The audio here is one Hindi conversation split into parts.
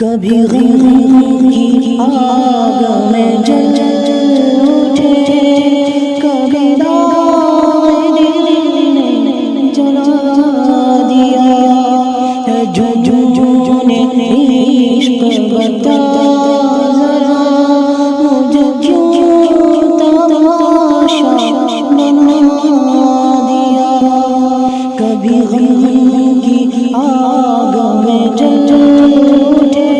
कभी गम की आग में जल उठे, कभी दाग दिल ने जला दिया है। झुनझुने इश्क बता जरा मुझे क्यों तमाशा बना दिया। कभी गम की आग में जल उठे,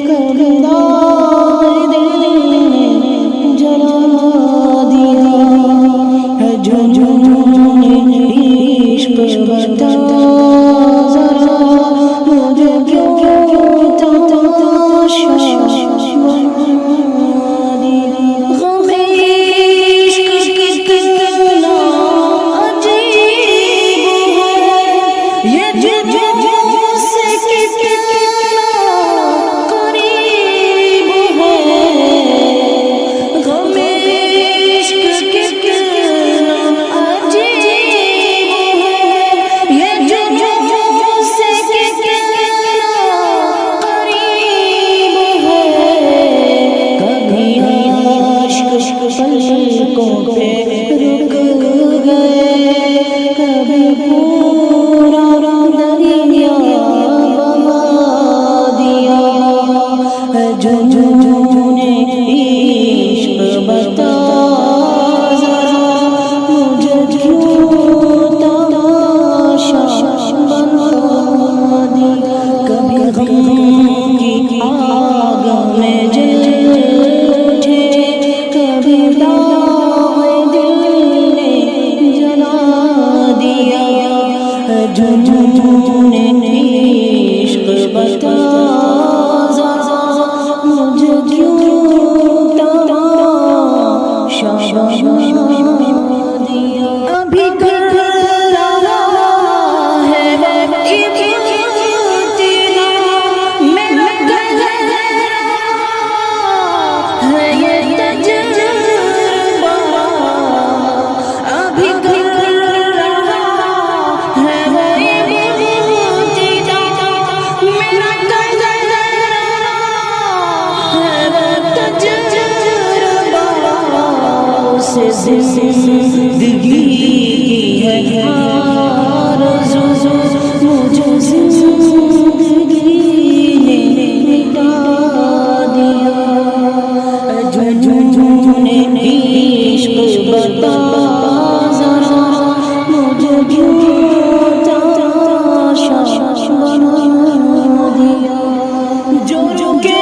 कभी दाग दिल ने जला दिया है। झुनझुने इश्क बता जरा मुझे क्यों तमाशा बना दिया। गम इश्क कितना अजीब है, ये मुझसे कितना करीब है। गम इश्क कितना अजीब है, ये मुझसे कितना करीब है। कभी आशिक पलकों पे रुक गए, कभी पूरा दरिया बहा दिया है। झुनझुने इश्क बता जरा मुझे क्यों तमाशा बना दिया। कभी गम की आग में जल उठे, कभी दाग दिल ने जला दिया है। झुनझुने इश्क बता जरा मुझे क्यों तमाशा बना दिया। अभी कर रहा है इब्तिला, मेरा गहरा है ये तजुर्बा। अभी कर रहा है इब्तिला, मेरा गहरा है तजुर्बा। उसे जिंदगी है आरज़ू, मुझे जिंदगी ने मिटा दिया। झुनझुने इश्क बता जरा मुझे क्यों तमाशा बना दिया। जो रुके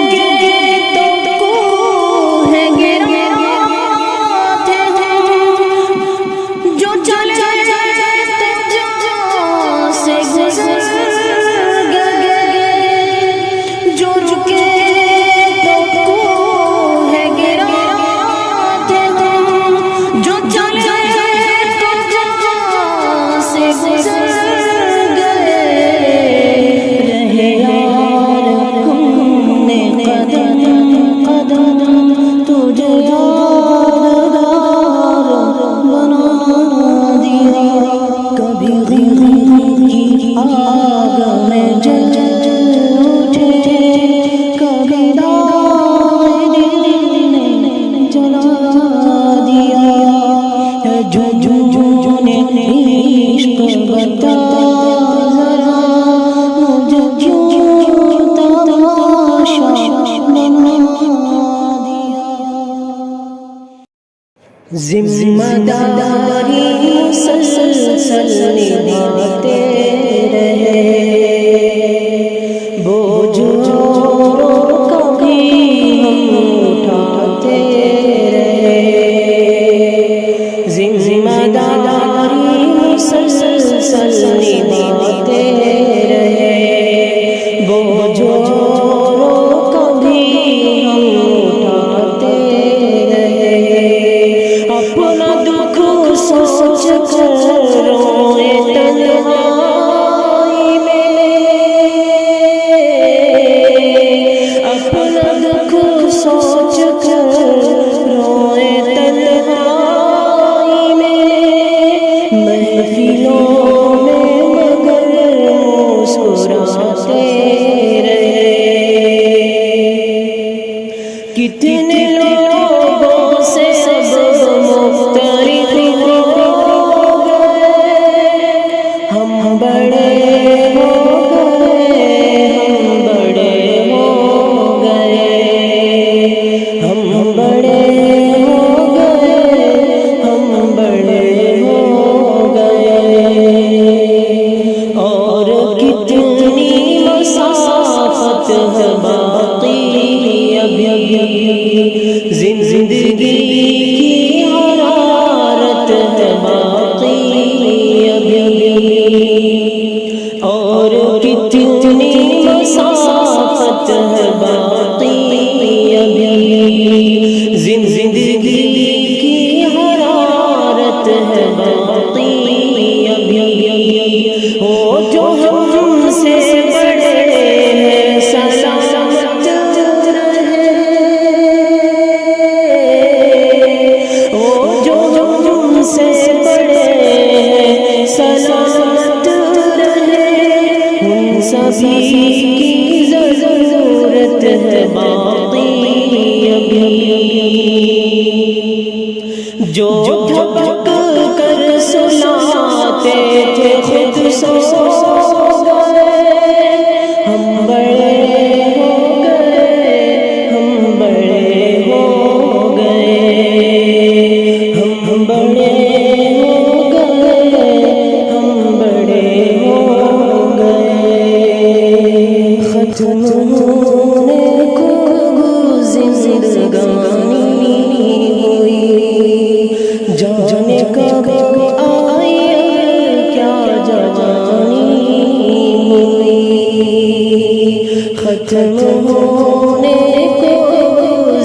तो है गिराते हैं, जो चले तो से गुजर गए। जो रुके तो है गिराते हैं, जो चले तो से गुजर गए। रहे यार हमने कदम कदम तुझे यादगार बना दिया। कभी गम की आग में जल उठे, कभी दाग दिल ने जला दिया है। झुनझुने इश्क बता जरा मुझे क्यों तमाशा बना दिया। जिम्मेदारी मुसलसल निभाते रहे, बोझ कभी हम उठाते रहे। जिम्मेदारी मुसलसल निभाते रहे, बोझ कभी हम उठाते रहे। अपना दुख सोच कर रोए तन्हाई में, अपना दुख सोच कर रोए तन्हाई में। महफिलों में मगर मुस्कुराते रहे। कितने लोगों से सब मुख्तलिफ हो गए, हम बड़े हो गए, हम बड़े हो गए, हम बड़े हो गए, हम बड़े हो गए। और कितनी मसाफत है बाकी अभी, जिंदगी की हरारत है बाकी अभी। और कितनी मसाफत है बाकी अभी, जिंदगी की हरारत है बाकी अभी। हो जो हमसे बड़े हैं सलामत रहे, ओ जो हमसे बड़े हैं सलामत रहे, उन सभी की ज़रूरत है बाकी अभी। जो धड़क कर सुनाते थे खुद सो गए, हम बड़े हो गए, हम बड़े हो गए, हम बड़े हो गए, हम बड़े हो गए। खत्म होने को जिंदगानी हुई, जाने कब आई क्या जानी हुई। खत्म होने को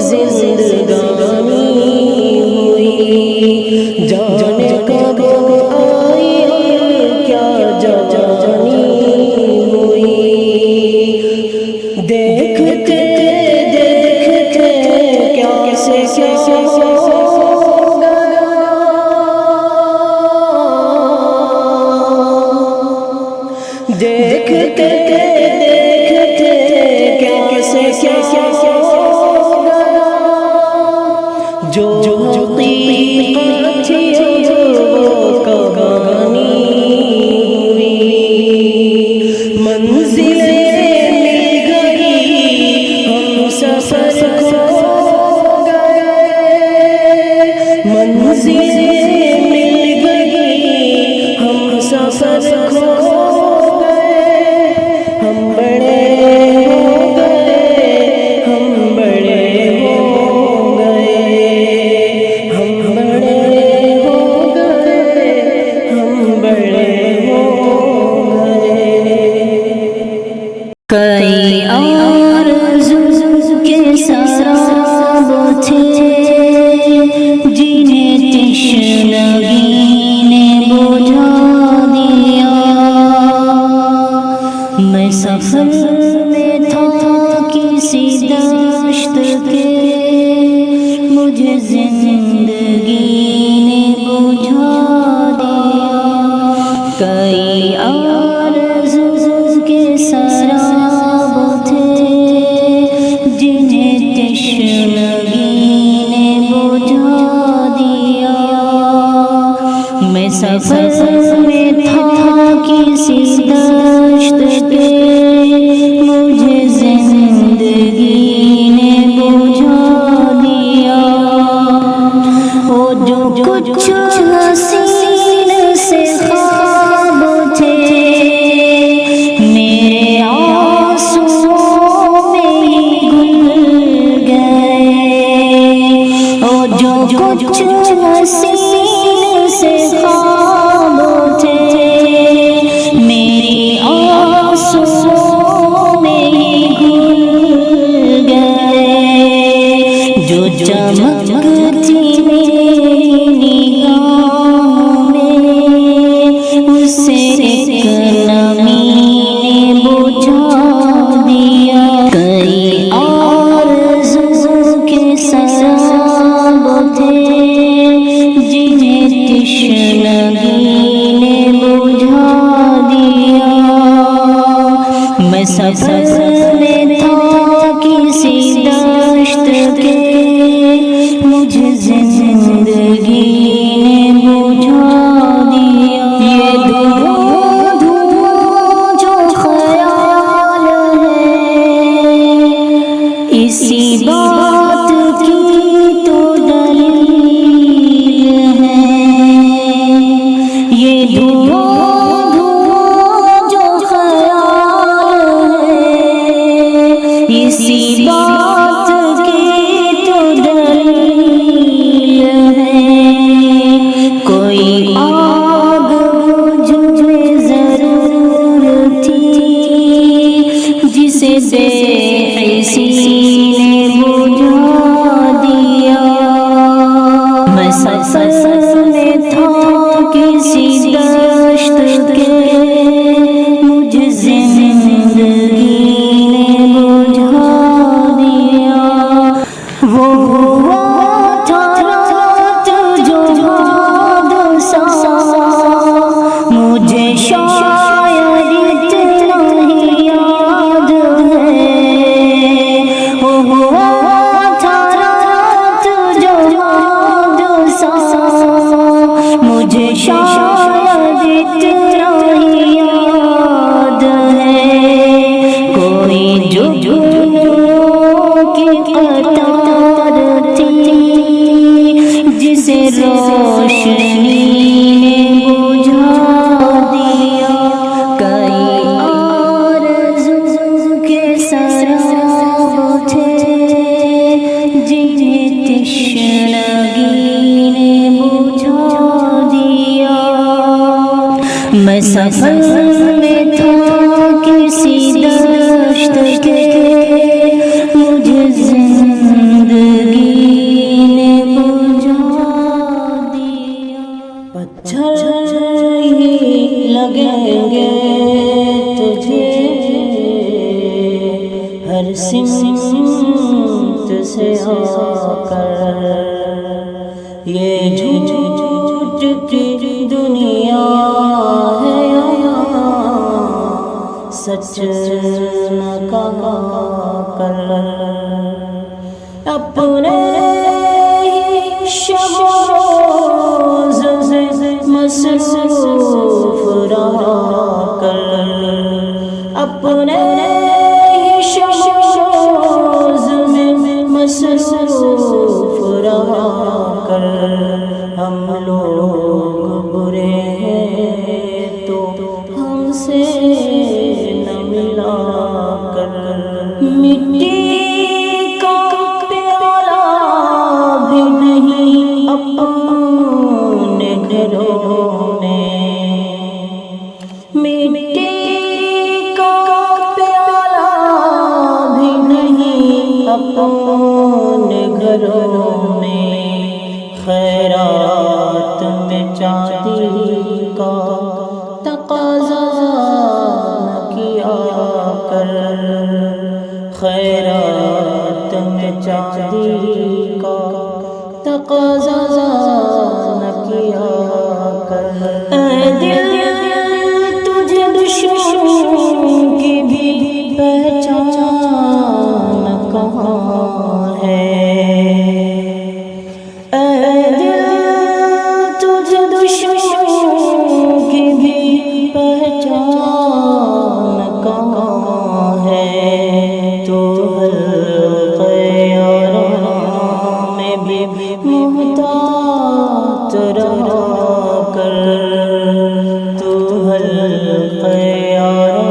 जिंदगानी हुई, जाने कब आई क्या जानी हुई। देखते देखते क्या से क्या देखते देखते क्या से क्या हो गया, जो हकीकत थी वो कहानी हुई। मंजिलें मिल गई, हम सफर खो गए, मंजिलें मिल गई, हम सफर खो कई आरज़ू के सराब थे, जिन्हें तश्नगी ने बुझा दिया। मैं सफर में था किसी दश्त के, मुझे जिंदगी ने बुझा दिया। कई आरज़ू के सराब थे, जिन्हें तश्नगी ने बुझा दिया। मैं सफर में था किसी दश्त पे, मुझे जिंदगी ने बुझा दिया। वो जो कुछ हसीन से ख्वाब थे, मेरे आंसुओं में ही घुल गए। वो जो कुछ हसीन से ख्वाब थे, मेरे आंसुओं में ही घुल गए। जो चमकती मेरी निगाहों में, उसे एक नमी ने बुझा दिया। कई आरज़ू के सराब थे, जिन्हें तश्नगी ने बुझा दिया। मैं सफर में था किसी दश्त के, जिंदगी ने बुझा दिया। ये धुआं धुआं जो ख्याल है, इसी बात की तो दलील है। ये धुआं धुआं जो ख्याल है, इसी बात की तो दलील है। कोई आग बुझने जरूर थी, जिसे बेहिसी ने बुझा दिया। मैं सफर में था किसी दश्त के, मुझे जिंदगी ने बुझा दिया। वो हुआ था रात जो हादसा, मुझे शायद इतना ही याद है। वो हुआ था रात जो हादसा, मुझे शायद इतना ही याद है। कोई जुगनुओं की कतार थी, जिसे रोशनी ने बुझा दिया। कई आरज़ू के सराब थे, जिन्हें तश्नगी ने बुझा दिया। मैं सफर में था किसी दश्त के, मुझे जिंदगी ने बुझा दिया। पत्थर ही लगेंगे तुझे हर सिमत से आकर, ये झूठ की दुनिया है यहाँ, सच न कहा कर। अपने ही शब रोज़ से मसरूफ रहा कर, अपने ही शब रोज़ में मसरूफ रहा कर। हम लोग बुरे हैं तो हमसे न मिला कर। मिट्टी का प्याला भी नहीं अपने घरों में, मिट्टी का प्याला भी नहीं अपने घरों में। खैरात में चांदी का तकाज़ा न किया कर, खैरात में चांदी का तकाज़ा न किया कर। ऐ दिल तुझे दुश्मन की भी पहचान कहाँ है। मोहतात रहा कर, तू हल्क़े यारा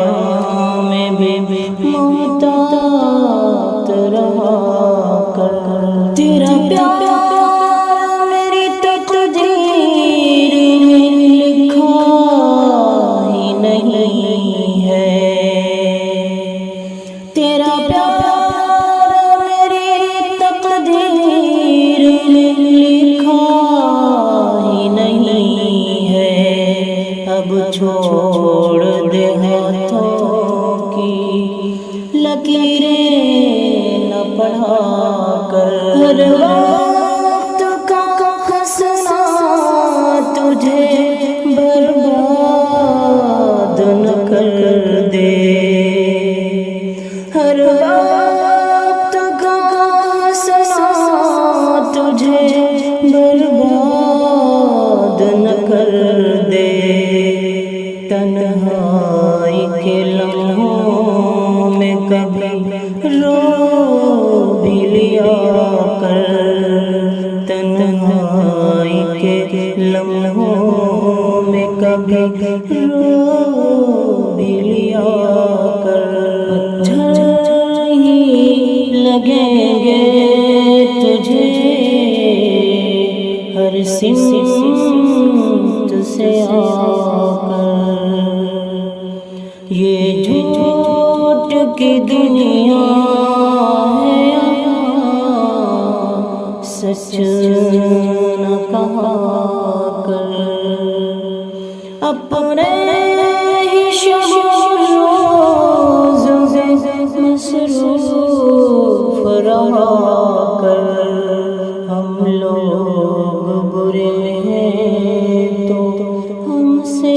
में भी मोहतात रहा कर। तेरा प्यार मेरी तकदीर में लिखा ही नहीं है। तेरा प्यार मेरी तकदीर में लिखा ही नहीं है। अब छोड़ दे हाथों की लकीरें न पढ़ा कर। हर वक्त का हंसना तुझे बर्बाद न कर दे। हर वक्त का हंसना तुझे रो भी लिया कर, तन्हाई के लम्हों में कभी रो भी लिया कर। पत्थर ही लगेंगे तुझे हर सिमत से आकर, ये झूठ की दुनिया है, सच न कहा कर। अपने ही शब-ओ-रोज़ मसरूफ़ रहा कर, हम लोग बुरे हैं तो हमसे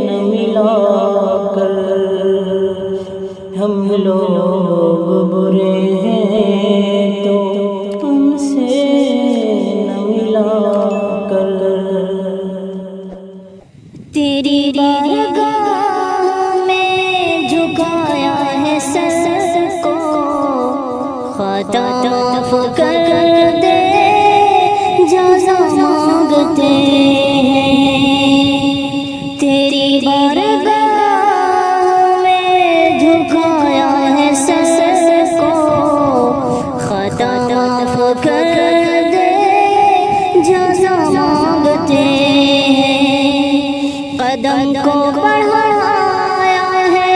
न मिला कर, हम लोग बुरे हैं तो हमसे न मिला कर। तेरी बारगाह में झुकाया है सर को, खता माफ कर दे जज़ा मांगते हैं। तेरी बारगाह में झुकाया है सर को, खता माफ कर दे जज़ा मांगते हैं। कदम को बढ़ाया है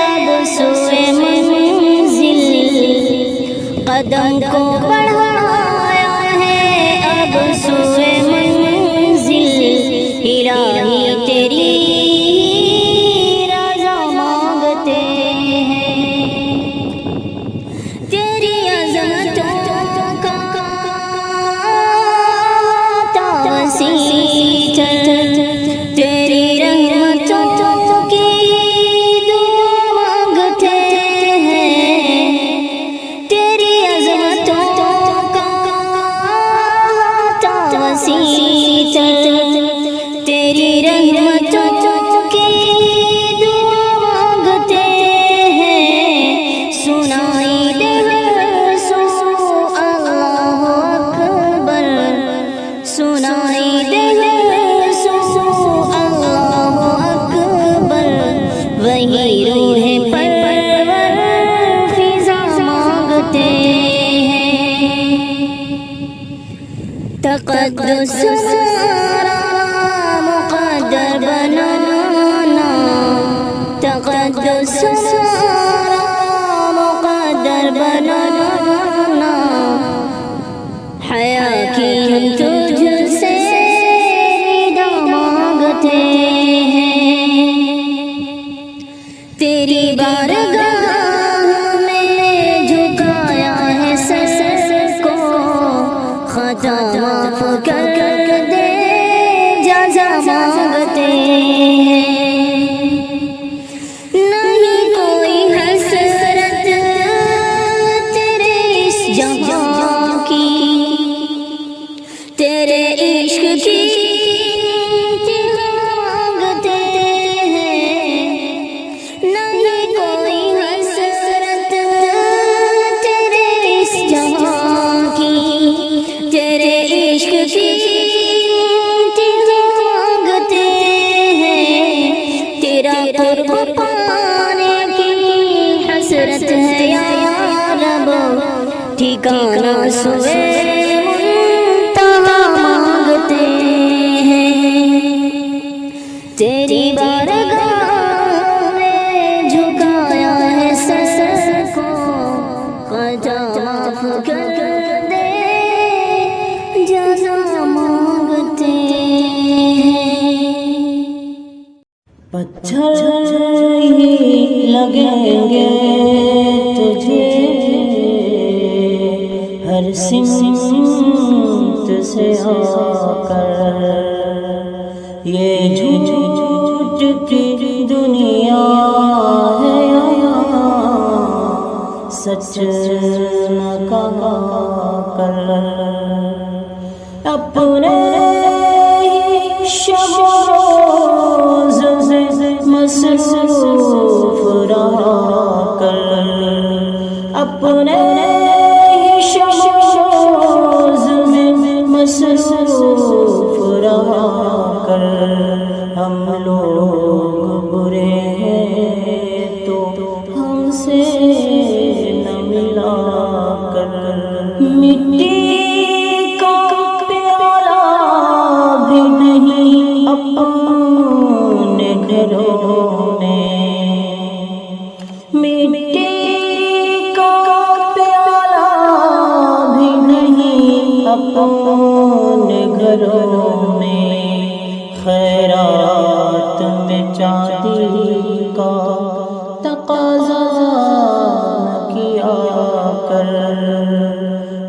अब सुए मंजिल, कदम को बढ़ाया है अब सुए मंजिल, इलाही तेरी रज़ा मांगते हैं। तेरी अज़मतों का तासीर, तेरी रहमतों की दुआ मांगते हैं। तेरी अज़मतों का तासीर, तेरी रहमतों की दुआ मांगते हैं। सुनाई दे सो अल्लाहु अकबर, सुनाई दे वही रूह परवर फिज़ा मांगते हैं। तक़द्दुस हमारा मुक़द्दर बनाना, तक़द्दुस हमारा मुक़द्दर बनाना, हया की हम तुझसे रिदा मांगते हैं। तेरी बारगाह में झुकाया है सर को, खता माफ कर दे जज़ा मांगते हैं। नहीं कोई हसरत तेरे इस जहां की, तेरे इश्क की मांगते हैं। नहीं कोई हसरत तेरे इस जहां की, तेरे इश्क की मांगते हैं। तेरा कुर्ब पाने की हसरत है या रब, ठिकाना सुए मुंतहा मांगते हैं। तेरी बारगाह में झुकाया है सर को, खता माफ कर दे जज़ा मांगते हैं। पत्थर ही लगेंगे तुझे हर सिमत से आकर, ये झूठ की दुनिया है, सच न कहा कर। अपने ही शब-ओ-रोज़ मसरूफ़ रहा कर। अपने ही शब-ओ-रोज़ में मसरूफ़ रहा कर। हम लोग बुरे हैं तो हमसे न मिला कर। मिट्टी का प्याला भी नहीं अपने घरों में, मिट्टी का प्याला भी नहीं अपने घरों में। खैरात में चांदी का तकाज़ा न किया कर।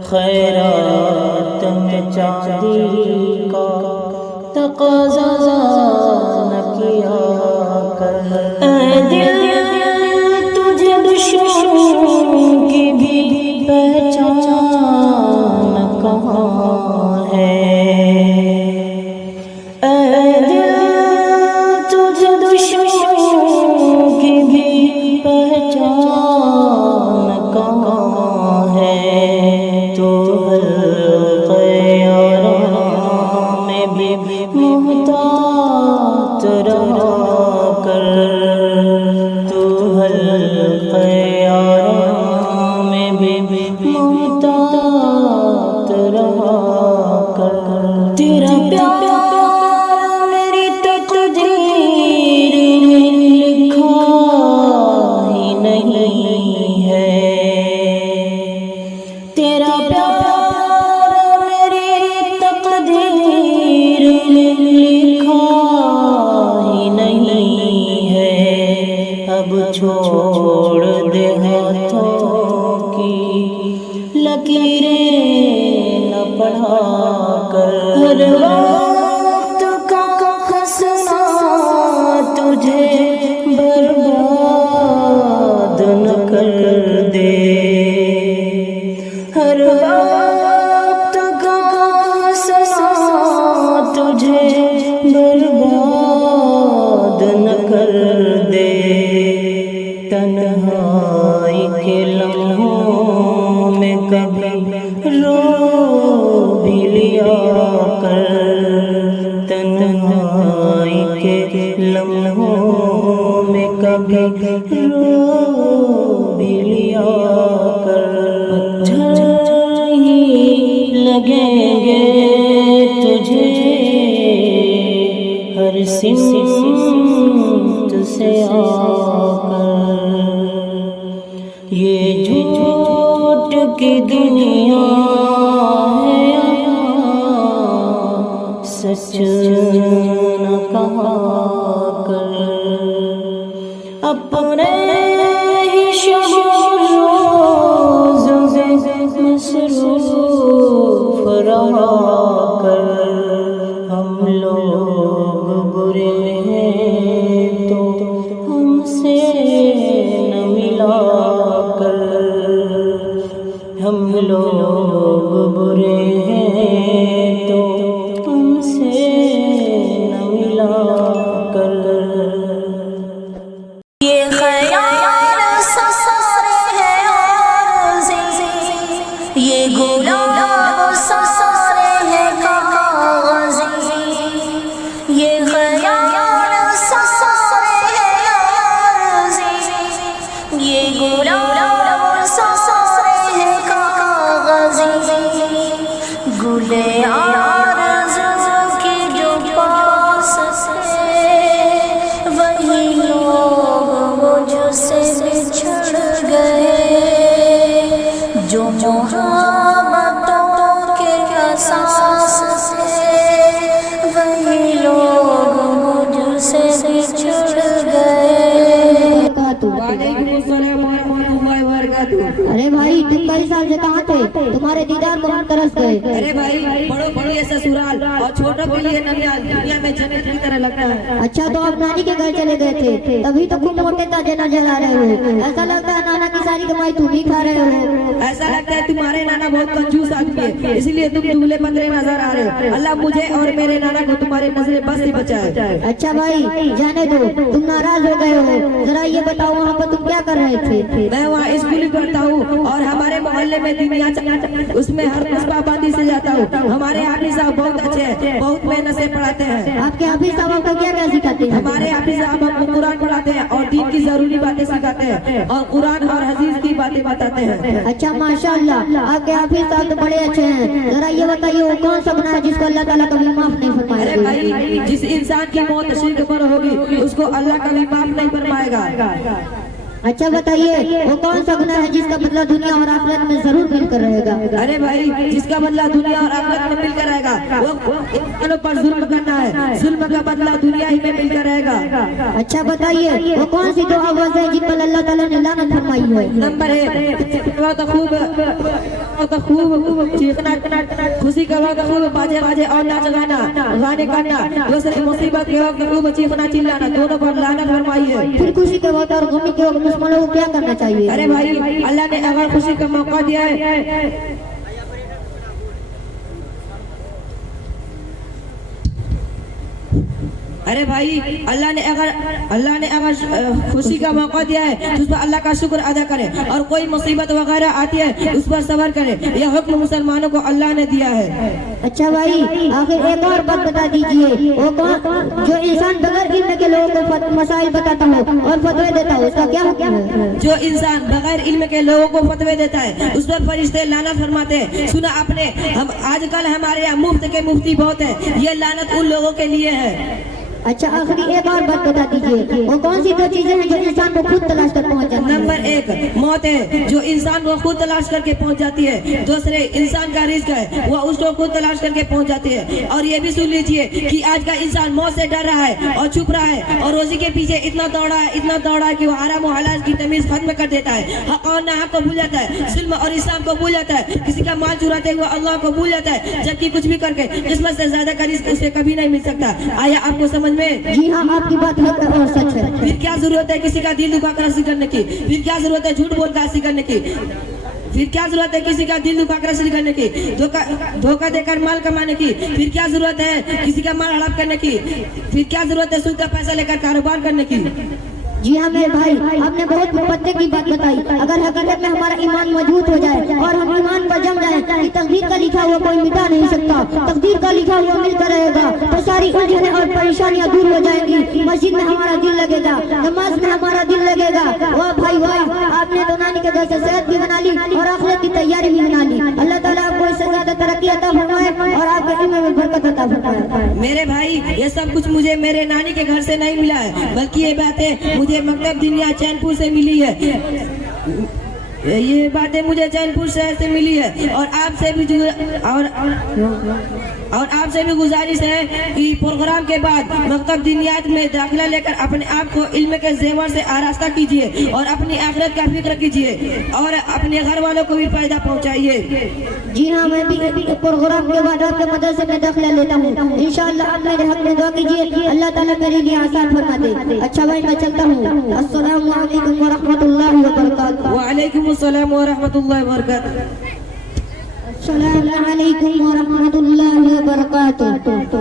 खैरात में चांदी का तकाज़ा न किया कर। ऐ दिल तुझे दुश्मन की भी पहचान कहाँ है। ऐ दिल तुझे दुश्मन की भी पहचान कहाँ है। तो मोहतात रहा कर। तू हल्क़े यारा में भी मोहतात रहा कर। तेरा प्यार मेरी तक़दीर में लिखा ही नहीं है। तेरा प्यार अब छोड़ दे हाथों की लकीरें न बढ़ा कर। हर वक्त का हंसना तुझे बर्बाद न कर दे। हर वक्त का हंसना तुझे बर्बाद न कर दे। तन्हाई के लम्हों में कभी रो भी लिया कर। तन्हाई के लम्हों में कभी रो भी लिया कर। पत्थर ही लगेंगे तुझे हर सिमत से आकर। ये झूठ की दुनिया है, सच न कहा कर। अपने ही शब-ओ-रोज़ में मसरूफ़ रहा कर। हम लोग बुरे हैं तो हमसे न मिला कर। हम लोग बुरे हैं तो हमसे न मिला कर। ये ख़याल सारे हैं आज़ी, ये गुलाब सारे हैं काज़ी। ये ख़याल सारे हैं आज़ी, ये गुलाब सारे हैं काग़ी। गुले आरज़ू के जो पास से वही लोग मुझसे बिछड़ गए। जो मोहब्बतों के एहसास से वही लोग मुझसे बिछड़ गए। अरे भाई तुम कई साल से कहाँ थे? तुम्हारे दीदार को हम तरस गए। अरे भाई बड़ों के लिए ससुराल और छोटों के लिए ननिहाल दुनिया में जन्नत की तरह लगता है। अच्छा तो आप नानी के घर चले गए थे, तभी तो खूब मोटे ताजे नजर आ रहे हो। ऐसा लगता है नाना की सारी कमाई तुम ही खा रहे हो। ऐसा लगता है तुम्हारे नाना बहुत कंजूस आदमी है, इसलिए तुम दुबले पतले नजर आ रहे हो। अल्लाह मुझे और मेरे नाना को तुम्हारी नजर बस से बचाए। अच्छा भाई जाने दो, तुम नाराज हो गए हो, जरा ये बताओ वहाँ पर तुम क्या कर रहे थे? मैं वहाँ स्कूल ही पढ़ता हूँ और हमारे मोहल्ले में दुनिया उसमें हर पाबंदी से जाता हूँ। हमारे हाफिज साहब बहुत अच्छे हैं, बहुत मेहनत से पढ़ाते हैं। आपके हाफिज साहब आपको क्या क्या सिखाते हैं? हमारे हाफिज साहब हमको कुरान पढ़ाते हैं और दीन की जरूरी बातें सिखाते हैं और कुरान और हदीस की बातें बताते हैं। अच्छा माशाअल्लाह, आपके हाफिज साहब तो बड़े अच्छे हैं। जरा ये बताइए वो कौन सा गुनाह है जिसको अल्लाह ताला कभी माफ नहीं अरे फरमाएगा? भाई, जिस इंसान की मौत शिर्क पर होगी उसको अल्लाह कभी माफ नहीं फरमाएगा। अच्छा बताइए वो कौन सा गुनाह है जिसका बदला दुनिया और आखिरत में जरूर मिलकर रहेगा? अरे भाई, जिसका बदला दुनिया और आखिरत में मिलकर रहेगा वो इंसानों पर जुल्म करना है, जुल्म का बदला दुनिया ही में मिलकर रहेगा। अच्छा बताइए वो कौन सी दो आवाज़ है जिन पर अल्लाह ताला ने लानत फरमाई है? नंबर 1 तो खूब चीखना, खुशी का वक्त खूब बाजे बाजे और नाच गाना गाने करना। दूसरी मुसीबत के वक्त खूब चीखना चिल्लाना, दोनों पर लानत फरमाई है। फिर खुशी के वक्त और गमी के वक्त मुसलमानों को क्या करना चाहिए? अरे भाई, अल्लाह ने अगर खुशी का मौका दिया है, अरे भाई अल्लाह ने अगर खुशी का मौका दिया है तो उस पर अल्लाह का शुक्र अदा करें और कोई मुसीबत वगैरह आती है उस पर सब्र करें। यह हुक्म मुसलमानों को अल्लाह ने दिया है। अच्छा भाई आखिर एक और बात बता दीजिए, वो कौन जो इंसान बगैर इल्म के लोगों को मसाइल बताता हो और फतवे देता हो उसका क्या हुक्म है? जो इंसान बगैर इल्म के लोगों को फतवे देता है उस पर फरिश्ते लानत फरमाते हैं। सुना आपने, हम आजकल हमारे यहाँ मुफ्त के मुफ्ती बहुत है, ये लानत उन लोगों के लिए है। अच्छा आखिरी एक और बात बता दीजिए, वो कौन सी दो चीजें हैं जो इंसान को खुद तलाश कर पहुंच जाती है? नंबर 1 मौत है, जो इंसान को खुद तलाश करके पहुंच जाती है। दूसरे इंसान का रिस्क है, वह उसको खुद तलाश करके पहुंच जाती है। और ये भी सुन लीजिए कि आज का इंसान मौत से डर रहा है और छुप रहा है और रोजी के पीछे इतना दौड़ा है कि वो हराम और हलाल की तमीज खत्म कर देता है, हक और नाहक को भूल जाता है, जुल्म और इस्लाम को भूल जाता है, किसी का माल चुराते हुए अल्लाह को भूल जाता है, जबकि कुछ भी करके किस्मत से ज्यादा का रिस्क उसे कभी नहीं मिल सकता। आया आपको समझ में? जी हाँ, आपकी बात हक और सच है। फिर क्या जरूरत है किसी का दिल दुखाकर हंसी करने की? फिर क्या जरूरत है झूठ बोलकर हंसी करने की? फिर क्या जरूरत है किसी का दिल दुखाकर हंसी करने की? धोखा देकर माल कमाने की? फिर क्या जरूरत है किसी का माल हड़प करने की? फिर क्या जरूरत है सूद का पैसा लेकर कारोबार करने की? जी हाँ मेरे भाई, आपने बहुत पते की बात बताई। अगर हकीकत में हमारा ईमान मजबूत हो जाए और हम ईमान पर जम जाए कि तकदीर का लिखा हुआ कोई मिटा नहीं सकता, तकदीर का लिखा हुआ मिलकर रहेगा, तो सारी उलझनें और परेशानियां दूर हो जाएंगी। मस्जिद में हमारा दिल लगेगा, नमाज में हमारा दिल लगेगा। वाह भाई वाह, आपने तो नानी के घर से सेहत भी बना ली और आखिरत की तैयारी भी बना ली। अल्लाह ताला आपको इससे ज्यादा तरक्की अता फरमाए और आपके इल्म में बरकत अता फरमाए। मेरे भाई, ये सब कुछ मुझे मेरे नानी के घर से नहीं मिला है, बल्कि ये बातें मुझे मकतब दुनिया चैनपुर से मिली है। ये बातें मुझे चैनपुर शहर से मिली है और आपसे भी गुजारिश है कि प्रोग्राम के बाद मकतब दिनियात में दाखिला लेकर अपने आप को इल्म के जेवर से आरास्ता कीजिए और अपनी आखिरत का फिक्र कीजिए और अपने घर वालों को भी फायदा पहुंचाइए। जी हाँ, मैं भी प्रोग्राम के बाद आपके मदरसे में दाखिला लेता हूँ। इंशाअल्लाह आप मेरे हक में दुआ कीजिए, अल्लाह ताला मेरे लिए आसान फरमा दे। अच्छा भाई मैं चलता हूँ। अस्सलामु अलैकुम व रहमतुल्लाहि व बरकातुहू। वालेकुम अस्सलाम व रहमतुल्लाहि व बरकातुहू। अस्सलामु अलैकुम व रहमतुल्लाहि व बरकातुहू।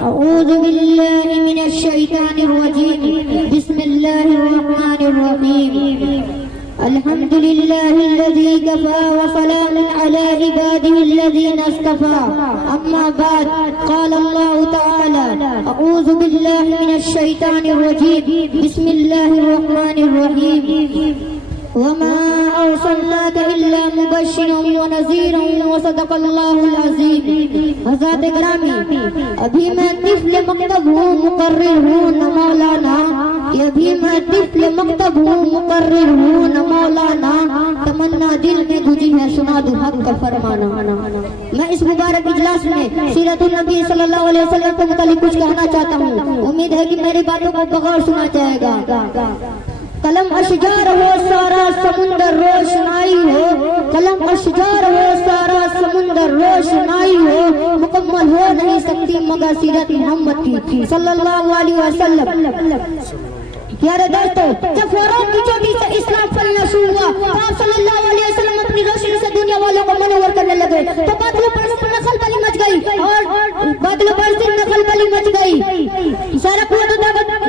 अऊज़ु बिल्लाहि मिनश शैतानिर रजीम। बिस्मिल्लाहिर रहमानिर रहीम। अल्हम्दुलिल्लाहिल्लज़ी कफ़ा व सलामुन अला इबादिहिल्लज़ीना इस्तफ़ा। अम्मा बाद, क़ाल अल्लाहु तआला अऊज़ु बिल्लाहि मिनश शैतानिर रजीम। बिस्मिल्लाहिर रहमानिर रहीम। वमा अर्सलनाका इल्ला मुबश्शिरन व नज़ीरन व सदक़ल्लाहुल अज़ीम। हज़रत ग्रामी, अभी मैं तिफ़्ल मकतब हूँ, मुक़र्रिर हूँ न मौलाना। अभी मैं तिफ़्ल मकतब हूँ, मुक़र्रिर हूँ न मौलाना। तमन्ना दिल में गुजी है, सुना दो हक़ का फरमाना। मैं इस मुबारक इजलास में सीरतुन नबी सल्लल्लाहु अलैहि वसल्लम के मुतालिक कुछ कहना चाहता हूँ। उम्मीद है कि मेरी बातों को बगौर सुना जाएगा। कलम अशजार हो सारा समुंदर रोशनाई हो, कलम अशजार हो सारा समुंदर रोशनाई हो, मुकम्मल हो नहीं सकती मगर सीरत मोहम्मद की सल्लल्लाहु अलैहि वसल्लम। यारे दोस्तों, जब फ़िरौन की चोटी से इस्लाम फलना शुरू हुआ तो आप सल्लल्लाहु अलैहि वसल्लम अपनी सारा पूरा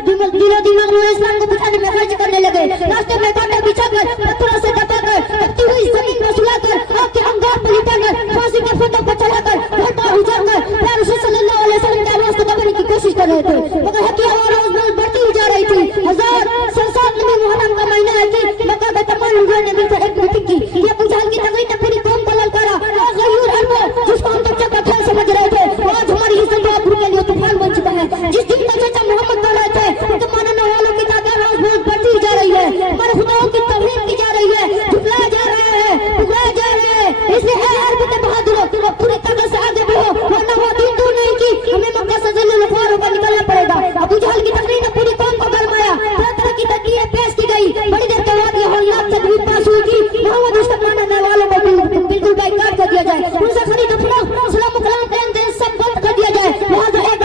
दिलो दिमाग में इस्लाम को बचाने में खर्च करने लगे। रास्ते में कांटे बिछाकर, पत्थरों से दबाकर, तपती हुई जमीन में सुलाकर, आग के अंगार पर लिटाकर, फांसी के फंदों पर चढ़ाकर, घर पर उजाड़कर प्यारे रसूल सल्लल्लाहु अलैहि वसल्लम के आवाज को दबाने की कोशिश कर रहे थे। मगर हत्या और आवाज बढ़ती हुई जा रही थी। हजार संसार में मुहर्रम का महीना है कि मक्का में तमाम लोगों ने मिलकर एक मीटिंग की। ये अबू जहल की तकरीर ने पूरी कौम को ललकारा। गयूर अरब जिसको हम तक का खेल समझ रहे थे, आज हमारी इज्जत और आबरू के लिए तूफान बन चुका है। जिस दिन तक चाचा मोहम्मद बोल रहे थे, उनके मानने वालों की तादाद रोज बहुत बढ़ती जा रही है। हमारे खुदाओं की तौहीन की जा रही है, झुकलाया जा रहा है, ठुकराया जा रहा है। इसलिए है अरब के बहादुरों, पूरी ताकत से आगे बढ़ो, वरना वो दिन दूर नहीं कि हमें मक्का से जल्द खुआर होकर निकलना पड़ेगा। अबू जहल की तकरीर ने पूरी कौम को गरमाया। तरह तरह की तकरीरें पेश की गई। बड़ी देर के बाद ये हौलनाक तकरीर पास हुई कि मोहम्मद उसके मानने वालों को बिल्कुल बाइकाट कर दिया जाए, उनसे खरीद फरोख्त, सलाम कलाम देन देन सब बंद कर दिया जाए। लिहाजा एक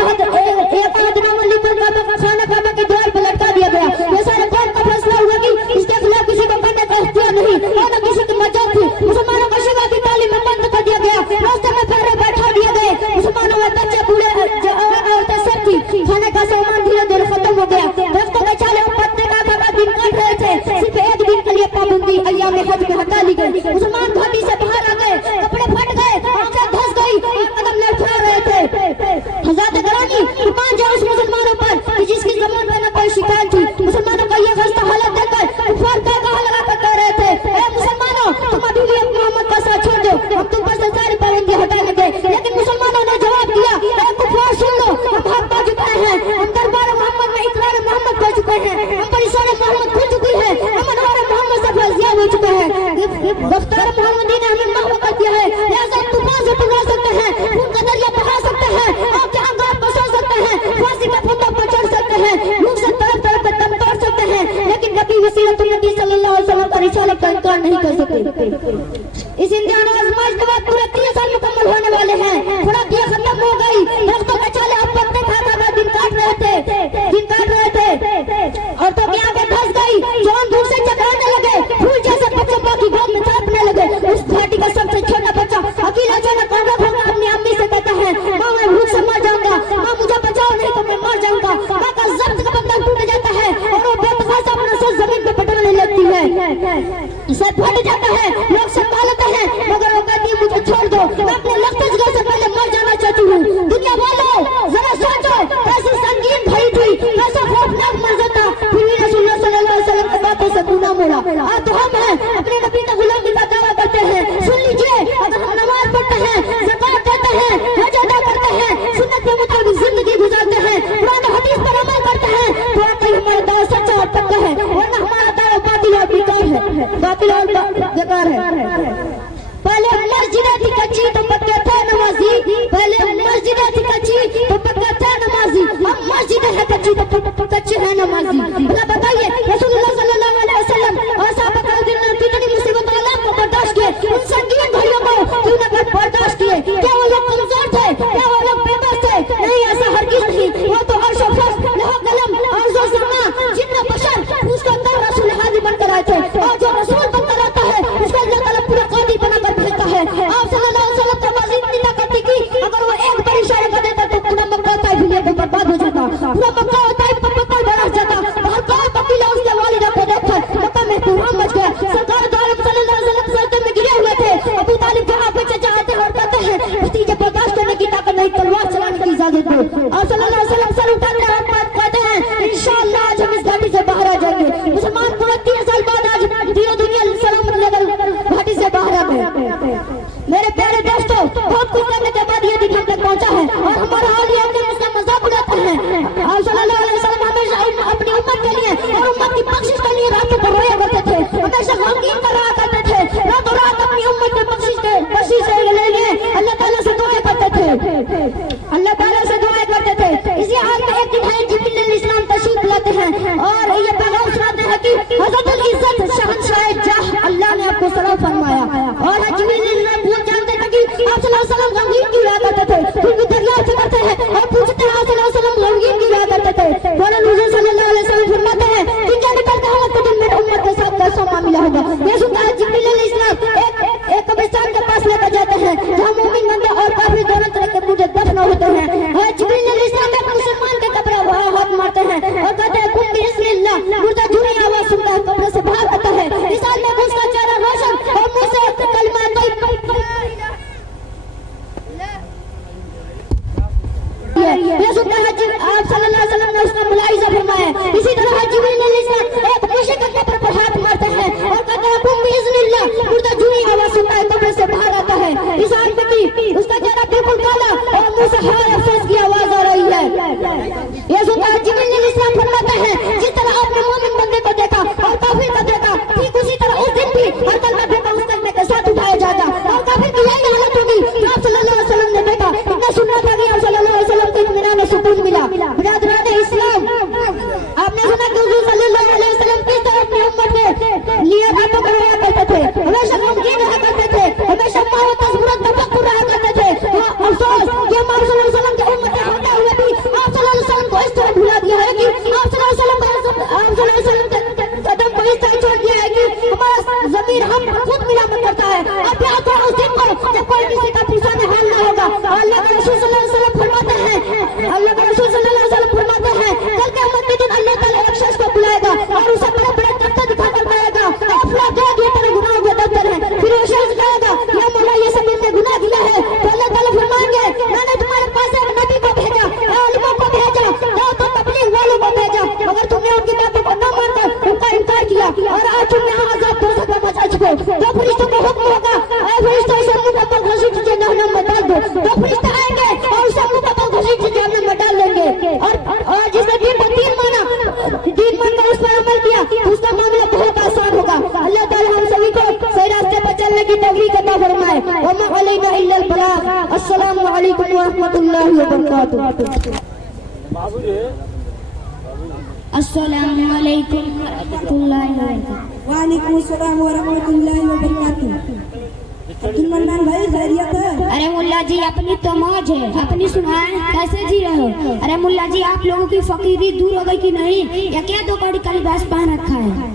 दिनामन लिखकर खाना काबा के द्वार पर लटका दिया गया। ये सारे कौम का फैसला हुआ कि इसके खिलाफ किसी को करने का इख्तियार नहीं, और न किसी की मजाक थी। मुसलमानों को शिवा की तालीम में बंद कर दिया गया। रास्ते में फेरे बैठा दिए गए। मुसलमानों में बच्चे बूढ़े औरतें सब थी। खाने का सामान धीरे धीरे खत्म हो गया। दरख्तों के छाले और पत्ते का दिन काट रहे थे। सिर्फ एक दिन के लिए पाबंदी अय्याम हज में हटा ली गई। मुसलमान घाटी से बाहर आ गए, कपड़े फट गए, आंखें धंस गई और कदम लड़खड़ा रहे थे। हज़रत गरानी ईमान जाओ उस मुसलमानों पर कि जिसकी ज़बान में न कोई शिकायत थी। मुसलमानों का यह खस्ता हालत देखकर कुफार कहा लगा कर कह रहे थे, ए मुसलमानों, तुम अभी भी मोहम्मद का साथ छोड़ दो, हम तुम पर से सारी पाबंदी हटा लेंगे। लेकिन मुसलमानों ने जवाब दिया, ए कुफार सुन लो, हम हाथ पा चुके हैं, हम दरबार मोहम्मद में इकरार मोहम्मद कर चुके हैं, हम पर इशारे मोहम्मद खुल चुकी है, हम अनवार मोहम्मद से फर्जियां हो चुके हैं। रफ्तार मोहम्मदी ने हमें महव कर दिया है। लिहाजा तूफान से टकरा सकते हैं, खून का दरिया बहा सकते हैं, आग के अंगार पर सो सकते हैं, फांसी के फंदों पर चढ़ सकते हैं, मुंह से तरफ तरफ पे दम तोड़ सकते हैं, लेकिन नबी वसीलतुल नबी सल्लल्लाहु अलैहि वसल्लम का रिसालत का इनकार नहीं कर सकते। इस इम्तिहान आज़माइश के बाद पूरे 3 साल मुकम्मल होने वाले हैं। खुराक ये खत्म हो गई। दरख्तों के छाले अब पत्ते खा दिन काट रहे थे, और तो क्या आंखें धंस गई, जवान धूप से चकराने लगे, फूल जैसे बच्चे बाकी गांव में तड़पने लगे। उस घाटी का सबसे छोटा बच्चा अकेला अचानक अपनी अम्मी से कहता है, माँ मैं भूख से मर जाऊंगा, माँ मुझे बचाओ नहीं तो मैं मर जाऊंगा। माँ का जब्त का बंधन टूट जाता है और वो बेतहाशा अपना सर जमीन पे पटकने लगती है। सर फट जाता है, लोग संभाल लेते हैं, मगर वो कहती है मुझे छोड़ दो, मैं अपने लफ्ज़ जगह से पहले मर जाना चाहती हूँ। दुनिया वालों जरा सोचो, कैसी संगीन भरी थी, कैसा खौफनाक मंजर था। फिर भी रसूलुल्लाह सल्लल्लाहु अलैहि वसल्लम की बातों से गुनाह मोड़ा। आज तो हम हैं अपने नबी का गुलामी का दावा करते हैं। सुन लीजिए, अगर हम नमाज पढ़ते हैं, ज़कात देते हैं, हज अदा करते हैं, सुन्नत के मुताबिक जिंदगी गुजारते हैं, कुरान हदीस पर अमल करते हैं, तो वाकई हमारा दावा सच्चा और पक्का है, वरना हमारा दावा बातिल और बेकार है, बातिल और बेकार है। पहले मस्जिदें थी कच्ची तो पक्के थे नमाजी, पहले मस्जिदें थी कच्ची तो पक्के थे नमाजी, अब मस्जिदें हैं कच्ची तो कच्चे हैं नमाजी। भला बताइए रसूलुल्लाह सल्लल्लाहु अलैहि वसल्लम और सहाबा ने कितनी मुसीबत आलाम को बर्दाश्त किए, उन संगीन भरियों को क्यों न बर्दाश्त किए? क्या वो लोग कमजोर थे? क्या वो लोग बेबस थे? नहीं, ऐसा हरगिज़ नहीं। वो तो अर्श और फर्श, लौह कलम, अर्ज़ और समा, जिन्न बशर उसको अंदर रसूल हाज़िर बनकर आए थे, और जो रसूल बनकर आता है उसको अल्लाह ताला पूरा कादी बनाकर भेजता है। आप सल्लल्लाहु अलैहि वसल्लम का माज़ी इतनी ताकत थी कि अगर वो एक बार इशारा कर देता तो पूरा मक्का ताइफ बर्बाद हो जाता, पूरा मक्का ताइफ पर बरस जाता। हर कोई कबीला उसके वालिदा को देखकर मक्का में तूफान मच गया। सरकार दो आलम सल्लल्लाहु अलैहि वसल्लम सजदे में गिरे हुए थे। अबू तालिब के आप पीछे चाहते और कहते हैं भतीजे बर्दाश्त करने की ताकत नहीं, तलवार चलाने की इजाजत दो। और सल्लल्लाहु अलैहि वसल्लम सर उठाते हैं और कहते हैं इंशाअल्लाह आज हम इस घाटी से बाहर आ जाएंगे। मुसलमान पूरे 3 साल बाद आज तीनों दुनिया सलामत लेकर घाटी से बाहर आ गए। मेरे प्यारे दोस्तों, बहुत कुछ करने के बाद ये दिन हम तक पहुंचा है और हमारा औलिया के उसका मजाक उड़ाते हैं। आप सल्लल्लाहु अलैहि वसल्लम हमेशा अपनी उम्मत के लिए और उम्मत की बख्शिश के लिए रातों को रोया करते थे, हमेशा गमगीन कर रहा करते थे, रातों रात अपनी उम्मत के बख्शिश के लिए अल्लाह ताला से दुआएं करते थे, अल्लाह ताला से दुआएं करते थे। इसी हाल में एक दिन है जिब्रील अलैहिस्सलाम तशरीफ लाते हैं और ये पैगाम सुनाते हैं कि हज़रतुल इज्जत शहंशाह जह अल्लाह ने आपको सलाम फरमाया। और जिब्रील अलैहिस्सलाम भूल जानते थे कि आप सल्लल्लाहु अलैहि वसल्लम गमगीन क्यों रहा करते थे, फिर भी दरिया से करते हैं और पूछते हैं आप सल्लल्लाहु अलैहि वसल्लम गमगीन क्यों रहा करते थे। फौरन हुज़ूर सल्लल्लाहु अलैहि वसल्लम फरमाते हैं कि क्या निकल क़यामत के दिन मेरे उम्मत के साथ कैसा मामला होगा। ये सुनता है जिब्रील अलैहिस्सलाम एक कब्रिस्तान के पास लेकर जाते हैं जहाँ मोमिन बंदे और काफिर दोनों तरह के बूढ़े दफन होते हैं। जिब्रील अलैहिस्सलाम एक मुसलमान के कब्र से हर अफसोस की आवाज आ रही है। ये सुनता जिब्रील अलैहिस्सलाम फरमाता है, जिस तरह आपने मोमिन बंदे को देखा और काफिर को देखा, ठीक उसी तरह उस दिन भी हर कलमा फेंका उस कलमे के साथ उठाया जाएगा और काफिर की यही हालत होगी कि आप सल्लल्लाहु अलैहि वसल्लम ने देखा, इतना सुनना था कि आप सल्लल्लाहु अलैहि वसल्लम को इत्मीनान में सुकून मिला। बिरादरान इस्लाम, आपने सुना कि हुजूर सल्लल्लाहु अलैहि वसल्लम किस तरह अपनी उम्मत के लिए बातों को रहा करते थे, हमेशा गमगीन रहा करते थे, हमेशा माओ तस्बुरत तफक्कुर रहा करते थे। तो अफसोस कि हम सल्लल्लाहु अलैहि वसल्लम के उम्मत के होते हुए भी आप सल्लल्लाहु अलैहि वसल्लम को इस तरह भुला दिया है कि आप सल्लल्लाहु अलैहि वसल्लम के कदम को इस तरह छोड़ दिया है कि हमारा ज़मीर हम खुद मिलावट करता है। अब याद करो उस दिन को जब कोई किसी का पुरसान हाल न होगा। अल्लाह के रसूल सल्लल्लाहु अलैहि वसल्लम फरमाते हैं, अल्लाह के रसूल सल्लल्लाहु अलैहि वसल्लम फरमाते हैं, कल क़यामत के दिन अल्लाह ताला एक शख्स को बुलाएगा और उसे बड़े बड़े दफ्तर दिखाकर कहेगा, आप लोग ये तेरे गुनाहों के दफ्तर हैं। फिर वो शख्स कहेगा, या मौला ये सब मैंने गुनाह किया है। तो अल्लाह ताला फरमाएंगे, मैंने तुम्हारे पास एक नबी को भेजा, आलिमों को भेजा, तो तबलीग वालों को भेजा, मगर तुमने उनकी बातों को न मानकर उनका इनकार किया और आज तुम यहाँ अज़ाब दोज़ख में मचा चुके। तो फरिश्तों को हुक्म होगा, ऐ फरिश्तों इसे मुकम्मल घसीट दीजिए, जहन्नम में डाल दो। तो फरिश्ते आएंगे और उसे मुकम्मल घसीट दीजिए, जहन्नम में डाल देंगे। और जिसने दीन को दीन मानकर उस पर अमल किया, उसका मामला बहुत आसान होगा। अल्लाह ताला हम सभी को सही रास्ते पर चलने की तौफीक अता फरमाए। व मा अलैना इल्ला अल बलाग। अस्सलामु अलैकुम व रहमतुल्लाहि व बरकातुहू। अस्सलामु अलैकुम व रहमतुल्लाहि व बरकातुहू। वालेकुम अस्सलाम व रहमतुल्लाहि व बरकातुहू। अब्दुल मन्नान भाई खैरियत है? अरे मुल्ला जी अपनी तो मौज है, अपनी सुनाए कैसे जी रहे हो? अरे मुल्ला जी आप लोगों की फकीरी दूर हो गई कि नहीं, या क्या दो कड़ी का लिबास पहन रखा है?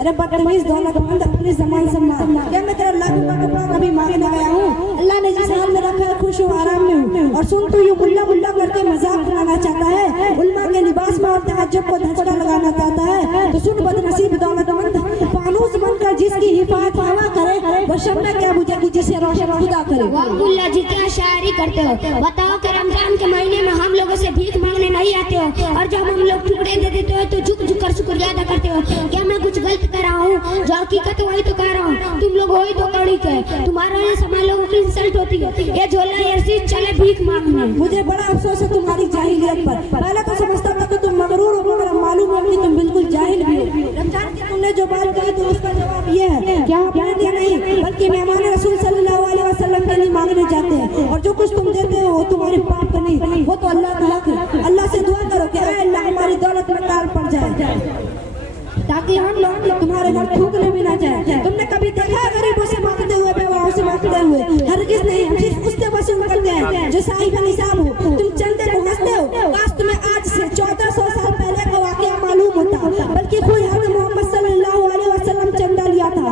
अरे बदतमीज दौलतमंद, अपनी ज़बान संभाल। क्या मैं तेरा लाख का कपड़ा कभी मांगने गया हूँ? अल्लाह ने जिस हाल में रखा है खुश हूँ, आराम में हूँ। और सुन, तू यूँ मुल्ला मुल्ला करके मजाक बनाना चाहता है, उल्मा के लिबास में और तहज्जुद को धचका लगाना चाहता है। तो सुन बदनसीब दौलतमंद, फानूस बनकर जिसकी हिफाजत हवा करे, वो शम्मा क्या बुझेगी जिसे रोशन खुदा करे। वाह मुल्ला जी क्या शायरी करते हो। बताओ कि रमजान के महीने में हम लोगों से भीख मांगने नहीं आते हो और जब हम लोग टुकड़े दे देते हो तो झुक झुक कर शुक्रिया अदा करते हो। क्या मैं कुछ गलत कर रहा हूँ? जो हकीकत वही तो कह रहा हूँ। तुम लोग वही तो कड़ी के, तुम्हारे यहाँ समय लोगों की इंसल्ट होती है। ये झोला यर्सी चले भीख मांगने। मुझे बड़ा अफसोस है तुम्हारी जाहिलियत पर। पहले तो समझता था कि तुम मगरूर हो, मगर मालूम है कि तुम बिल्कुल जाहिल भी हो। रमजान की तुमने जो बात कही तो उसका जवाब ये है कि आप अपने लिए नहीं बल्कि मेहमान रसूल सल्लल्लाहु अलैहि वसल्लम के लिए मांगने जाते हैं। और जो कुछ तुम देते हो वो तुम्हारे पाप का नहीं, वो तो अल्लाह का हक है। अल्लाह से दुआ करो कि ऐ अल्लाह हमारी दौलत में ताल पड़ जाए, ताकि हम लोग तुम्हारे घर थूकने भी ना जाए। तुमने कभी देखा है गरीबों से मांगते हुए, बेवाओं से मांगते हुए? हरगिज़ नहीं। हम सिर्फ उससे वसूल करते हैं जो साहिब निसाब हो। तुम चंदे को हंसते हो, काश तुम्हें आज से 1400 साल पहले का वाकया मालूम होता, बल्कि खुद हज़रत मोहम्मद सल्लल्लाहु अलैहि वसल्लम चंदा लिया था।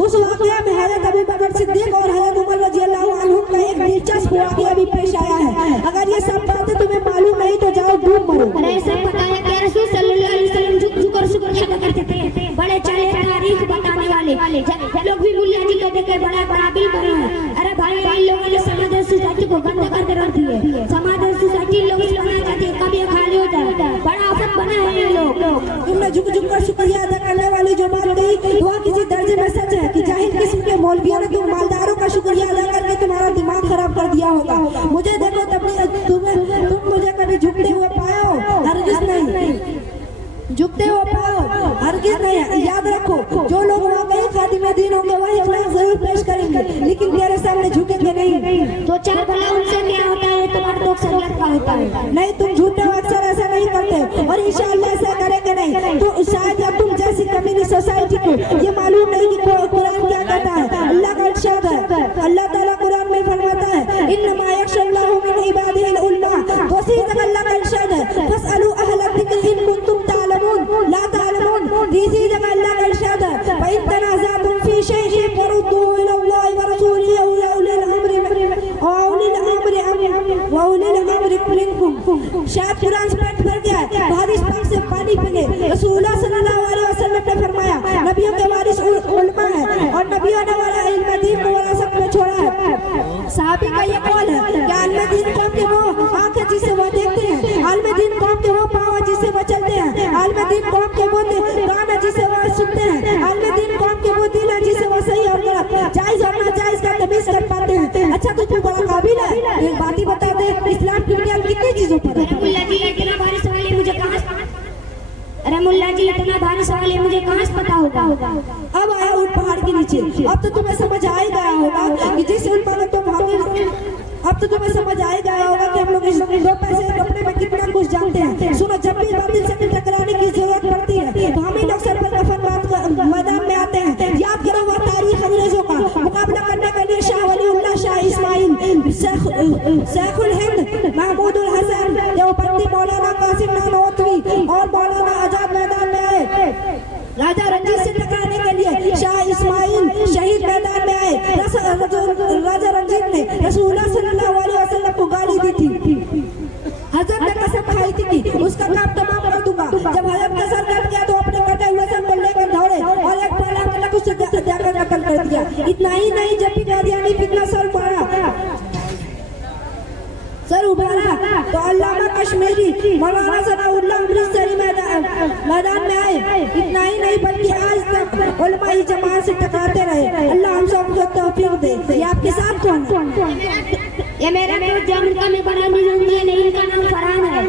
उस वाकया में हज़रत अबू बकर सिद्दीक और हज़रत उमर रज़ियल्लाहु अन्हुम का एक दिलचस्प वाकया भी पेश आया है। अगर ये सब बातें तुम्हें मालूम नहीं तो जाओ डूब मरो। अरे ऐसा पता है कि रसूल सल्लल्लाहु अलैहि वसल्लम झुक झुक कर शुक्रिया अदा करते थे। बड़े चले तारीख बताने वाले लोग भी मुल्ला जी को देखे बड़ा बड़ा बिल बना है। अरे भाई इन लोगों ने समाज और सोसाइटी को गंदा करके रख दिए। समाज और सोसाइटी लोग बनाना चाहते हैं, कभी खाली हो जाए। बड़ा आफत बना है ये लोग। तुमने झुक झुक कर शुक्रिया अदा करने वाली जो बात कही वह किसी दर्जे में सच है कि जाहिल किस्म के मौलवियों ने तुम मालदारों का शुक्रिया अदा करके तुम्हारा दिमाग खराब कर दिया होगा। मुझे देखो तुम मुझे कभी झुकते हुए पाए हो? हरगिज़ नहीं। झुकते हुए पाओ? हरगिज़ नहीं। याद रखो, जो लोग वाकई खादिम दीन होंगे वही अखलाक जरूर पेश करेंगे, लेकिन तेरे सामने झुकेंगे नहीं। तो चार भला उनसे क्या होता है, तुम्हारा तो शरीयत का होता है। नहीं, तुम झूठे हो, अक्सर ऐसा नहीं करते और इंशाअल्लाह ऐसा करेंगे नहीं। तो शायद अब तुम जैसी कमीनी सोसाइटी को ये मालूम नहीं कि कुरान क्या कहता है। अल्लाह का इरशाद है, अल्लाह ताला कुरान में फरमाता है, इन्नमा यख्शल्लाहु मिन इबादिहिल उलमा। दूसरी जगह अल्लाह का इरशाद है, फस्अलू अहला ज़िक्र इन कुंतुम तालमून ला तालमून। तीसरी जगह अल्लाह का इरशाद है, फ़इन तनाज़अतुम फ़ी शैइन फरुद्दूहु इलल्लाहि व रसूलिही व उलिल अम्रि मिनकुम। शायद कुरान से पेट भर गया है, हदीस पाक से पानी पीने। रसूलुल्लाह सल्लल्लाहु अलैहि वसल्लम ने फरमाया, नबियों के वारिस उलमा है और नबियों ने वाला इल्म दीन को विरासत में छोड़ा है। साहबी का ये कौल है कि आलिम दीन कौम के वो आंखें जिसे वो देखते हैं, आलिम दीन कौम के वो पाँव जिसे वो चलते हैं, आलिम दीन कौम के वो कान है जिसे वो सुनते हैं, आलिम दीन कौम के वो दिल है जिसे वो सही और गलत, जायज और नाजायज का तमीज कर पाते हैं। अच्छा तो तू बड़ा काबिल है, एक बात ही बता दे, इस अब आया ऊँट पहाड़ के नीचे। अब तो तुम्हें समझ आ ही गया होगा कि जिस उल्मा में तुम अब तो तुम्हें समझ आ ही गया होगा कि हम लोग इस 2 पैसे के कपड़े में कितना कुछ जानते हैं। सुनो, जब भी बातिल से टकराने की जरूरत पड़ती है तो हम ही लोग सर पर कफन मैदान में आते हैं। याद करो वह तारीख अंग्रेजों का मुकाबला करने के लिए शाह वलीउल्लाह, शाह इस्माइल, शेखुल हिंद महमूदुल हसन देवबंदी, मौलाना कासिम नानोतवी और मौलाना आजाद मैदान में आए। राजा रंजीत से टकराने के लिए शाह इस्माइल शहीद मैदान में आए। राजा रंजीत ने रसूलुल्लाह सल्लल्लाहु अलैहि वसल्लम को गाली दी थी। हजरत ने कसम खाई थी कि उसका काम तमाम कर दूंगा। जब हजरत का सर कट गया तो अपने कटे हुए सर को लेकर दौड़े और एक पहला के उसे जाकर कत्ल कर दिया। इतना ही नहीं, जब भी कादियानी फितना सर उभारा तो अल्लामा कश्मीरी, मौलाना सनाउल्लाह अमृतसरी मैदान में आए। इतना ही नहीं बल्कि आज तक उलमा ही जमात से टकराते रहे। अल्लाह हम सबको तौफीक दे। ये आपके साथ कौन है? ये मेरे को जमका में बड़ा नहीं, इनका नाम फरहान है।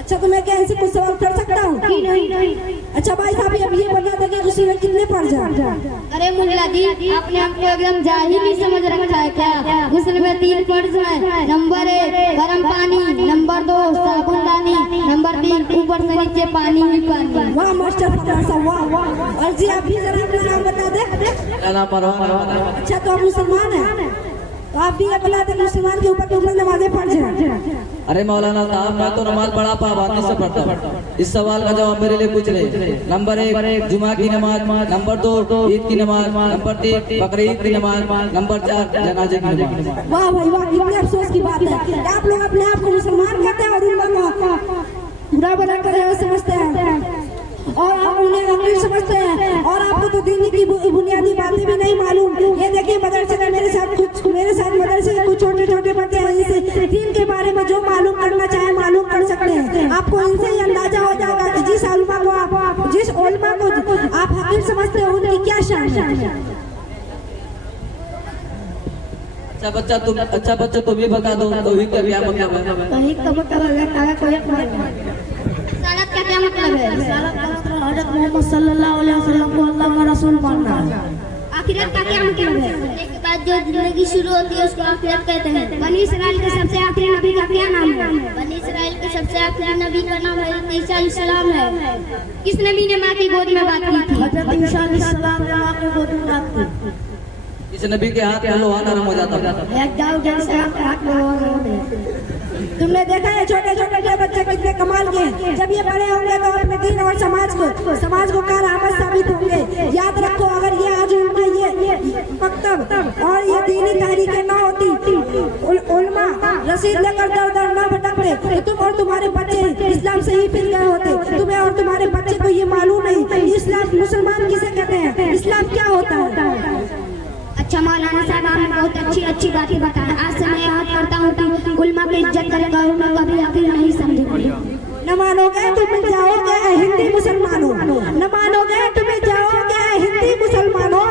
अच्छा, तो मैं क्या इनसे कुछ सवाल कर सकता हूँ? नहीं। अच्छा भाई साहब, अब ये बता दें कि गुस्से में कितने पड़ जाए? अरे मुल्ला जी, आपने हमको एकदम जाहिल ही समझ रखा है क्या? गुस्ल में 3 फर्ज है। नंबर 1 गर्म पानी, नंबर 2 साबुनदानी, नंबर 3 ऊपर से नीचे पानी ही पानी। वाह मास्टर फरहान साहब, वाह। और जी आप भी जरा अपना नाम बता दे। अच्छा, तो आप मुसलमान हैं? तो आप भी ये बता दें मुसलमान के ऊपर कितनी नमाजें पढ़ जाए? अरे मौलाना साहब, मैं तो नमाज बड़ा पाबंदी से पढ़ता हूँ। इस सवाल का जवाब मेरे लिए पूछ रहे। नंबर 1 जुमा की नमाज, नंबर 2 ईद की नमाज, नंबर 3 बकरीद की नमाज, नंबर 4 जनाजे की नमाज। वाह भाई वाह, कितने अफसोस की बात है। आप लोग अपने आप को मुसलमान कहते हैं और उन लोगों बुरा बना कर समझते हैं और आप उन्हें अमीर समझते हैं और आपको तो दीन की बुनियादी बातें भी नहीं मालूम। ये देखिए, मदरसे में मेरे साथ मदरसे के कुछ छोटे बच्चे हैं, इनसे दीन के बारे में जो मालूम करना चाहे मालूम कर सकते हैं। आपको इनसे ही अंदाजा हो जाएगा कि जिस उलमा को आप हकीम समझते हैं उनकी क्या शान है। अच्छा बच्चा तुम भी बता दो, तौहीद का क्या मतलब है? तौहीद का मतलब रिसालत का क्या मतलब है? रिसालत का मतलब हज़रत मोहम्मद सल्लल्लाहु अलैहि वसल्लम को अल्लाह का रसूल मानना। आखिरत का क्या मतलब है? एक बाद जो जिंदगी शुरू होती है उसको आखिरत कहते हैं। बनी इस्राइल के सबसे आखिरी नबी का क्या नाम है? बनी इस्राइल के सबसे आखिरी नबी का नाम हज़रत ईसा अलैहिस्सलाम है। किस नबी ने माँ की गोद में बात की थी? हज़रत ईसा अलैहिस्सलाम ने माँ की गोद में बात की। इस नबी के हाथ में लोहा नरम हो जाता है। तुमने देखा है छोटे बच्चे कितने कमाल के हैं। जब ये बड़े होंगे तो अपने दीन और समाज को कारआमद साबित होंगे। याद रखो, अगर ये आज उल्मा ये मकतब और ये दीनी तहरीकें न होती, उल्मा रसीद लेकर दर न भटकते तो तुम और तुम्हारे बच्चे इस्लाम से ही फिर गए होते। तुम्हें और तुम्हारे बच्चे को ये मालूम नहीं इस्लाम मुसलमान किसे कहते हैं, इस्लाम क्या होता है। अच्छा मौलाना साहब, आपने बहुत अच्छी बातें बताया। आज से मैं याद करता हूँ कि उल्मा की इज्जत करेगा उन्हें कभी आखिर नहीं समझेंगे। न मानोगे तो मिल जाओगे हिंदी मुसलमानों, न मानोगे तो मिल जाओगे हिंदी मुसलमानों।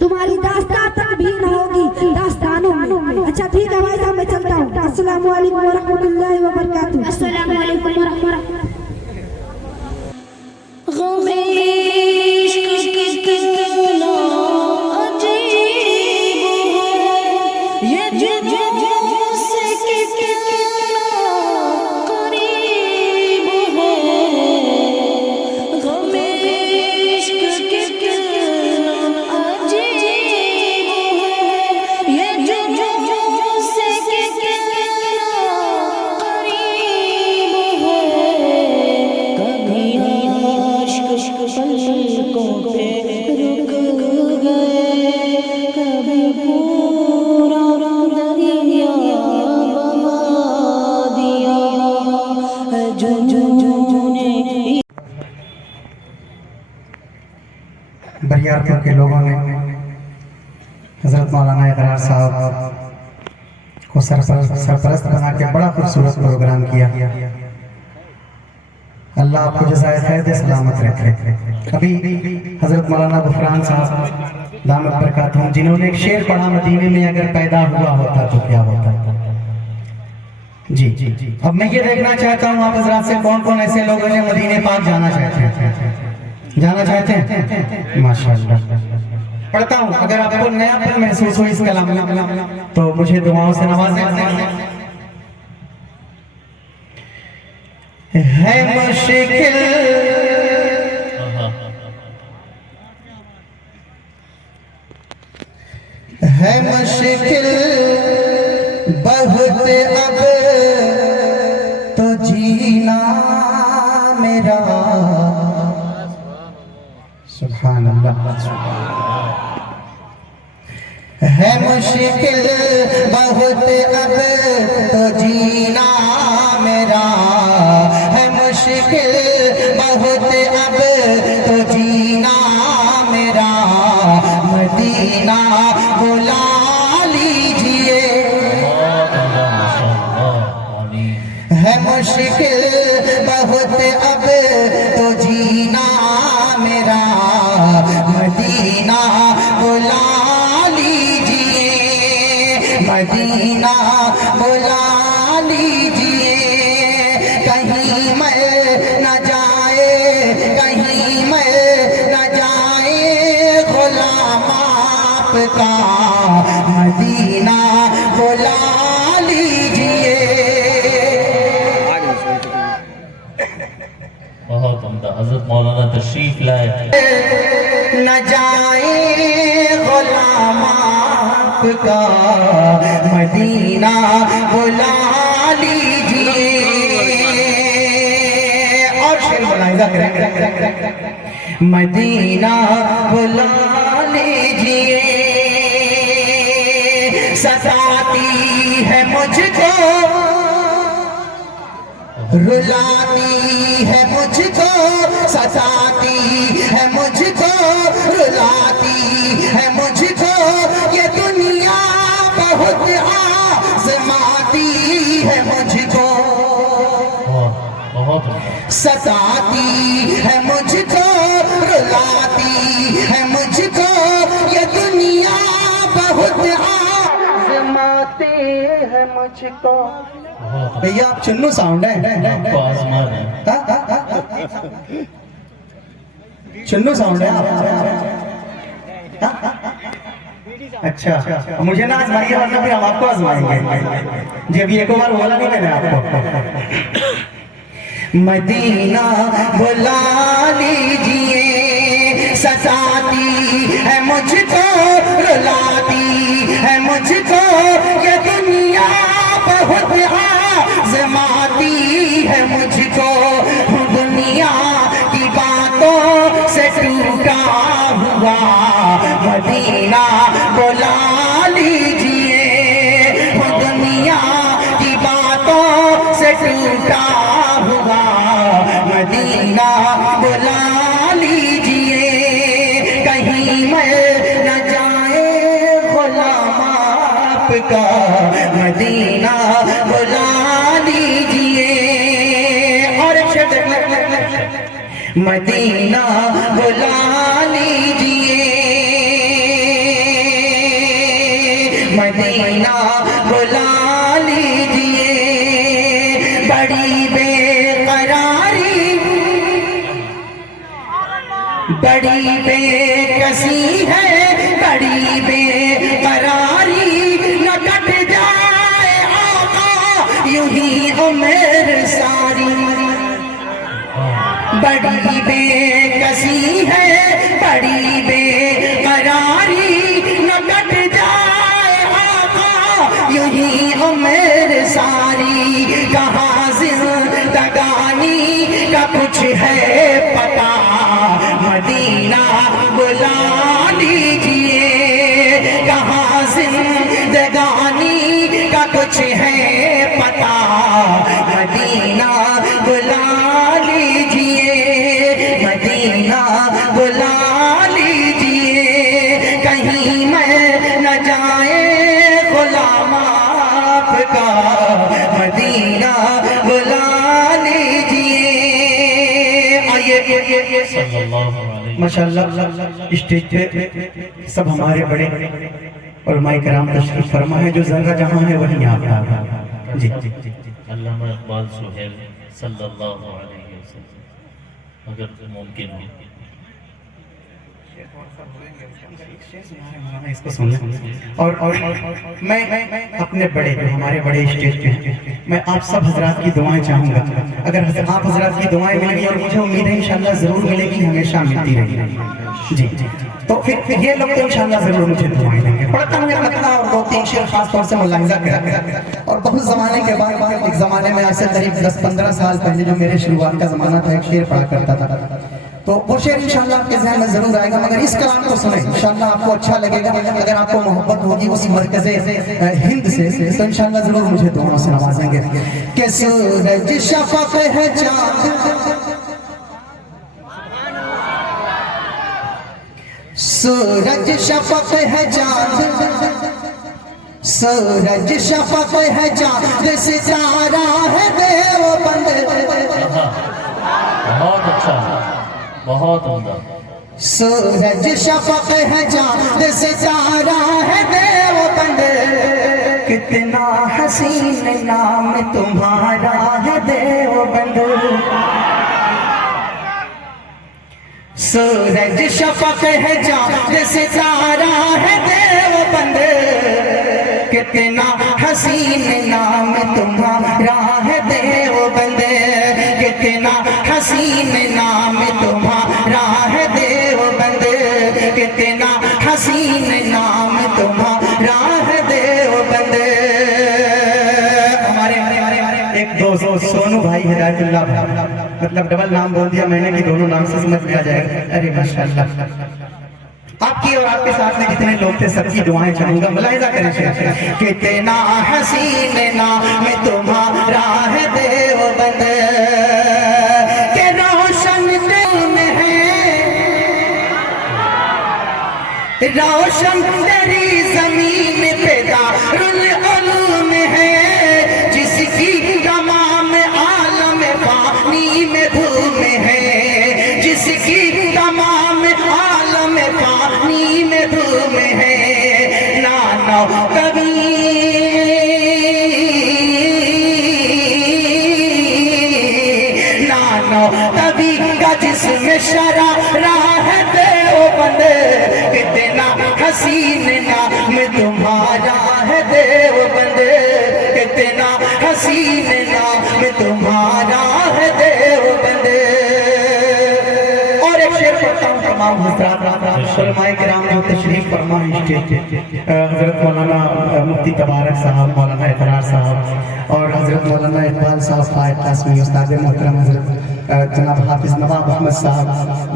तुम्हारी दास्तान तक भी न होगी दास्तानों में। अच्छा ठीक है भाई साहब, मैं चलता हूँ। अस्सलाम वालेकुम व रहमतुल्लाहि व बरकातुहू। अस्सलाम वालेकुम व रहमतुल्लाहि। बरियारपुर के लोगों ने हजरत मौलाना इकरार साहब को सरपरस्त बना के बड़ा खूबसूरत प्रोग्राम किया। अल्लाह आपको जज़ाए खैर सलामत रखे। अभी हजरत मौलाना गुफरान साहब दामत बरकातहुम जिन्होंने एक शेर पढ़ा, मदीने में अगर पैदा हुआ होता तो क्या होता। जी अब मैं ये देखना चाहता हूँ आप हजरात से कौन कौन ऐसे लोग हैं जो मदीने पाक जाना चाहते हैं। जाना चाहते हैं? माशाअल्लाह। पढ़ता हूँ, अगर आपको नयापन महसूस हो इस कलाम में तो मुझे दुआओं से नवाजें। है मुश्किल है मुश्किल बहुत अब तो जीना मेरा। सुभान अल्लाह। है मुश्किल बहुत अब तो जीना मेरा, है मुश्किल बहुत अब तो जीना मेरा। मदीना बुला लीजिए। है मुश्किल बहुत अब तो जीना मेरा। मदीना बुला लीजिए, मदीना बुला लीजिए। कहीं मैं न जाए, कहीं मैं न जाए गुलाम आपका। मदीना बुला लीजिए। बहुत उम्दा। हज़रत मौलाना तशरीफ लाए। न जाए गुलाम आपका, मदीना बुला लीजिए। और शेर मुलाहिजा करें। मदीना बुला लीजिए। सताती है मुझको, रुलाती है मुझको, सताती है मुझको, रुलाती है मुझको। ये दुनिया बहुत आज़माती है मुझको, सताती है मुझको, रुलाती है मुझको। ये दुनिया बहुत आज़माती है मुझको। भैया आप चुन्नू साउंड है, चुन्नू साउंड है अच्छा, मुझे ना आजमाइए वरना फिर हम आपको आजमाएंगे जी। अभी एक बार बोला नहीं मैंने आपको। मदीना बुला लीजिए। सताती है मुझको, रुलाती है मुझको। ये दुनिया बहुत आज़माती है मुझको। दुनिया की बातों से टूटा हुआ मदीना बुला लीजिए। दुनिया की बातों से टूटा हुआ मदीना बुला लीजिए। कहीं मैं न जाए गुलाम आपका, मदीना बुला लीजिए। और मदीना बुला लीजिए, मदीना बुला लीजिए। बड़ी बेकरारी, बड़ी बेकसी है, बड़ी बेकरारी। न कट जाए आका यूं ही उम्र सारी। बड़ी बेकसी है, बड़ी बेकरारी। न कट जाए आका यूं ही उम्र सारी। कहाँ जिंदगानी का कुछ है पता, मदीना बुला लीजिए। कहाँ जिंदगानी का कुछ है पता, मदीना बुला लीजिए, मदीना बुला लीजिए। कहीं मैं न जाए गुलाम आपका, मदीना बुला लीजिए। आइए माशाअल्लाह स्टेज पे सब हमारे बड़े उलमाए कराम तशरीफ फरमा है। जो जगह जहाँ है वहीं आप जी। अल्लामा इकबाल सुहेल सल्लल्लाहु अलैहि वसल्लम, अगर मुमकिन हो इसको सुन और मैं अपने बड़े जो हमारे बड़े स्टेज पे हैं, मैं आप सब हजरात की दुआएं चाहूंगा। अगर आप हजरात की दुआएं मिलेंगी और मुझे उम्मीद है इंशाल्लाह जरूर मिलेगी, हमेशा मिलती रहेगी जी। तो फिर ये लोग तो इंशाल्लाह जरूर मुझे दुआएं देंगे। पढ़ता हूँ अपना और 2-3 शेर खास तौर से मुलाहिजा करा और बहुत जमाने के बाद एक जमाने में ऐसे करीब 10-15 साल पहले जो मेरे शुरुआत का जमाना था, एक शेर पढ़ा करता था, तो वो शेर इंशाल्लाह आपके ज़हन में जरूर आएगा। मगर इस कलाम को सुने, इंशाल्लाह आपको अच्छा लगेगा। अगर आपको मोहब्बत होगी उस मरकज़े हिंद से तो इंशाल्लाह जरूर मुझे दुआओं से नवाजेंगे। कि सूरज शफ़क़ है चाँद, सूरज शफ़क़ है चाँद, सूरज शफ़क़ है चाँद, सितारा है देवबंद। बहुत अच्छा, बहुत उम्दा। सूरज शफ़क़ है चाँद, सितारा है देवबंद। कितना हसीन नाम तुम्हारा है देवबंद। सूरज शफ़क़ है चाँद, सितारा है देवबंद। कितना हसीन नाम तुम्हारा है देवबंद। कितना हसीन नाम तुम्हारा है देवबंद। कितना हसीन नाम तुम्हारा है देवबंद। हमारे एक दोस्त सोनू भाई हिदायतुल्लाह भाई, मतलब डबल नाम बोल दिया मैंने कि दोनों नाम से समझ लिया जाएगा। अरे माशाल्लाह, आपकी और आपके साथ में जितने लोग थे सबकी दुआएं चाहूंगा। मुलाहिजा करें शेर। कितना हसीन नाम तुम्हारा है देवबंद। के रोशन तुम है, रोशन तेरी जमीन पे दारुल उलूम है। जिसकी तमाम आलम पानी में धूम है, जिसकी तमाम आलम पानी में धूम है। नाना कभी नाना कभी का जिसमें शरा रहा है देवबंद। कितना हसीन नाम तुम्हारा है देवबंद। कितना हसीन नाम तुम्हारा है देवबंद। और एक शेर पढ़ता हूँ तमाम हज़रात उलमाए किराम जो तशरीफ फरमा स्टेज, हज़रत मौलाना मुफ्ती तबारक साहब, मौलाना इकरार साहब और हज़रत मौलाना इकबाल साहब, फ़ायद कासमी उस्ताद मोहतरम हज़रत जनाब हाफिज़ नवाब अहमद साहब,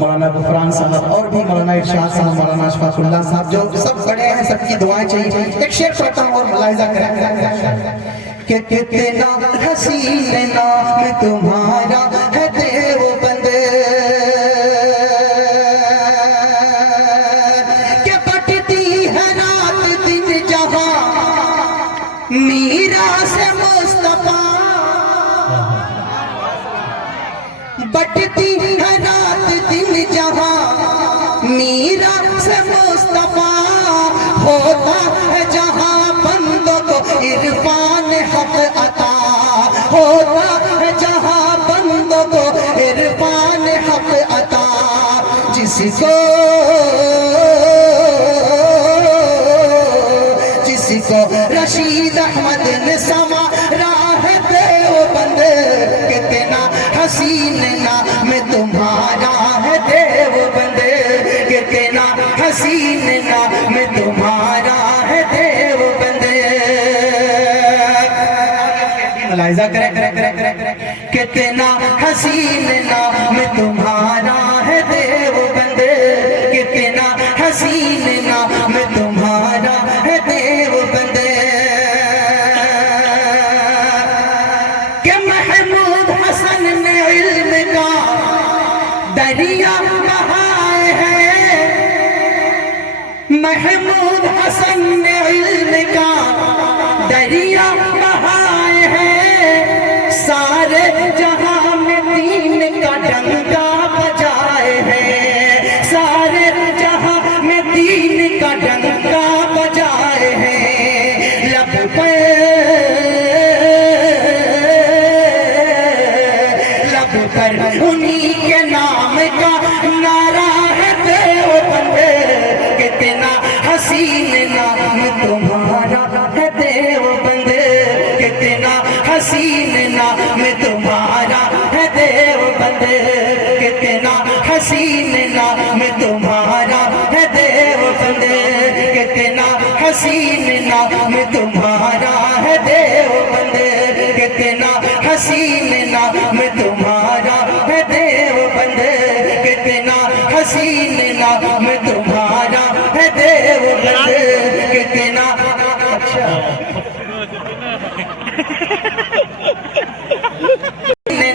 मौलाना गुफरान साहब और भी मौलाना इरशाद साहब, मौलाना अशफाकुल्लाह साहब जो सब बड़े हैं, सबकी दुआएं चाहिए। एक शेर पढ़ता हूँ और मुलाहिजा करें कि कितना हसीन नाम तुम्हारा है देवबंद। के बटती है रात दिन जहां मीरा से मुस्तफा। बटती है रात दिन जहां मीरा से मुस्तफा। होता है जहां बंदों को इरफान हक अता। होता है जहां बंदों को इरफान हक अता। जिसको रशीद अहमद ने समा राह देवबंद। कितना हसीन नाम तुम्हारा है देवबंद। कितना हसीन नाम तुम्हारा है देवबंद। मुलाहिजा करें। कितना हसीन नाम तुम्हारा है देवबंद। कितना हसीन नाम तुम्हारा है देवबंद। के महमूद हसन ने इल्म का दरिया बहाए हैं। महमूद हसन ने इल्म का दरिया बहाए हैं। सारे जहां में दीन का डंका बजाए हैं। सारे जहां में दीन का डंका बजाए हैं। लब पे लब पर उन्हीं के नाम का नारा है देवबंद। हसीन नाम तुम्हारा है देवबंद, कितना हसीन नाम तुम्हारा है देवबंद, कितना हसीन नाम तुम्हारा है देवबंद, कितना हसीन नाम तुम्हारा है देवबंद, कितना हसीन नाम तुम्हारा है देवबंद, कितना हसीन नाम तुम्हारा है देवबंद, कितना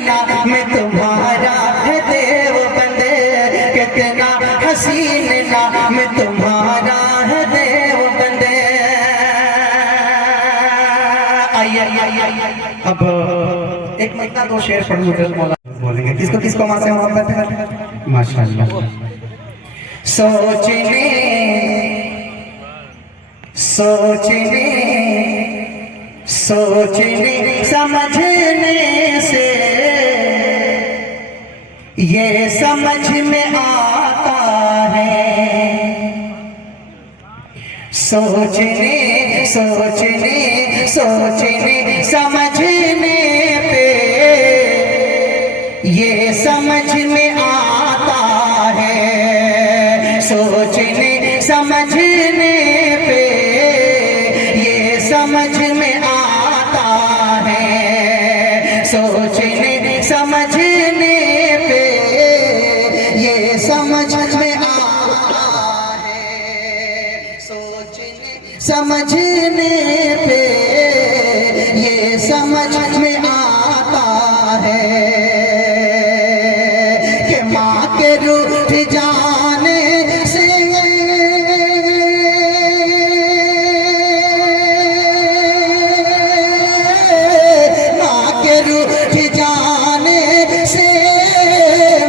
नाम तुम्हारा है देवबंद, कितना हसीन नाम तुम्हारा है देवबंद। अब एक महीना दो शेर पढ़ बोलेंगे, किसको किसको माँ से मोहब्बत है? माशाल्लाह। सोचने सोचने सोचने समझने से ये समझ में आता है, सोचने सोचने सोचने समझने पे ये समझ में आता है, सोचने समझने पे ये समझ में आता है, सोचने समझने पे ये समझ में आता है, सोचने समझने पे ये समझ में आता है कि माँ के रूठ जाने से माँ के रूठ जाने से,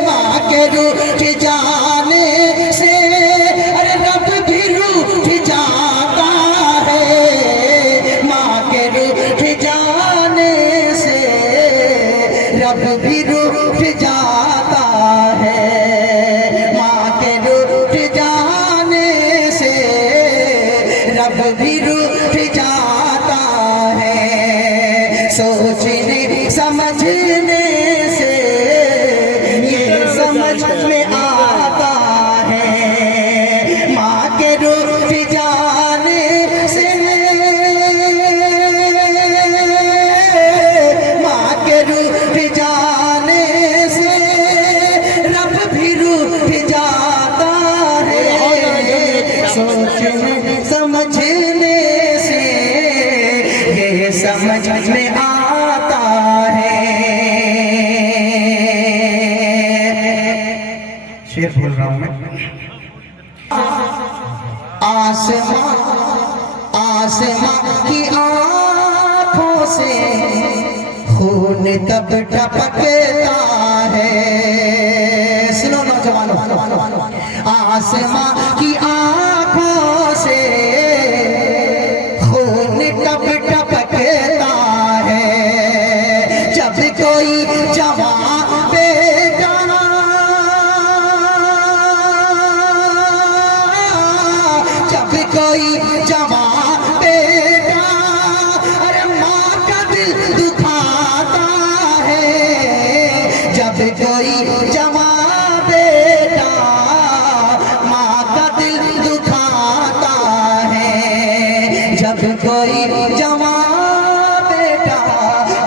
माँ के रूठ जाने से अरे रब भी रूठ जाता है, माँ के रूठ जाने से रब भी रूठ जाता है, माँ के रूठ जाने से रब भी रूठ जाता है, सोचने समझने से ये समझ में आता है, माँ के रूठ जाने से, माँ के रूठ जाने से रब भी रूठ जाता है, सोचने समझने से ये समझ में आता है। शेर बोल रहा हूं मैं। आसमां आसमां की आंखों से खून तब टपकता है, सुनो नौजवानों, आसमां की आंखों से खून तब टपकता है, जब कोई जवान बेटा जब कोई जवान बेटा अरे माँ का दिल दुखाता है, जब कोई जवान बेटा माँ का दिल दुखाता है, जब कोई जवान बेटा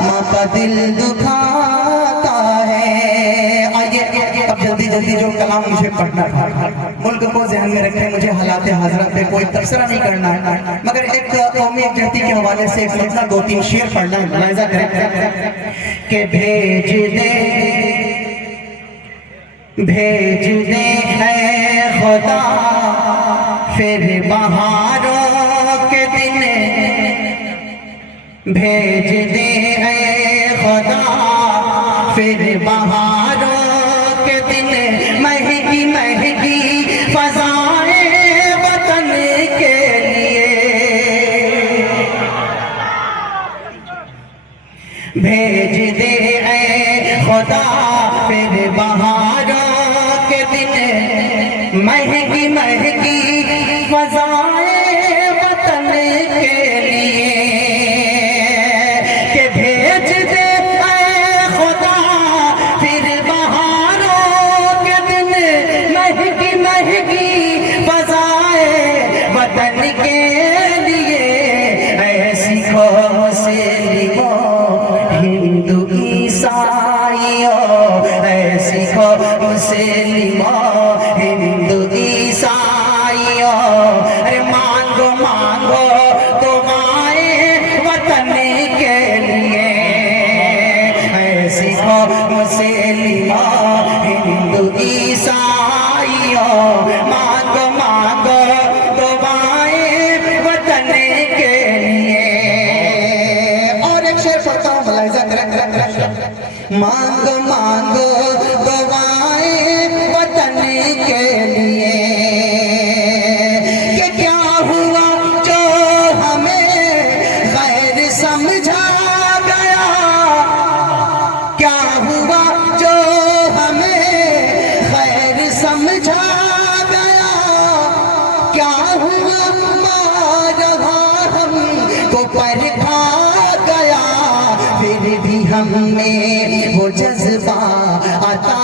माँ का दिल दुखाता है। आइए अब जल्दी जल्दी जो कलाम मुझे पढ़ना था, मुल्क को ध्यान में रखें, मुझे हालात हजरत पे कोई तबसरा नहीं करना है, मगर एक कौमी एकजुहती के हवाले से एक सपना दो तीन शेर पढ़ना है, मुलाहिजा करें कि भेज दे है खुदा फिर बहारों के दिन, भेज दे है खुदा फिर बहारों के दिन, महकी महकी फज़ाएं वतन के लिए, भेज दे है खुदा फिर बहारों के दिन, महकी महकी फज़ाएं मांगो मांगो दुआएं वतन के लिए कि क्या हुआ जो हमें गैर समझा गया, क्या हुआ जो हमें गैर समझा गया, क्या हुआ रहा हमको परखा गया, फिर भी हमें वो जज्बा अता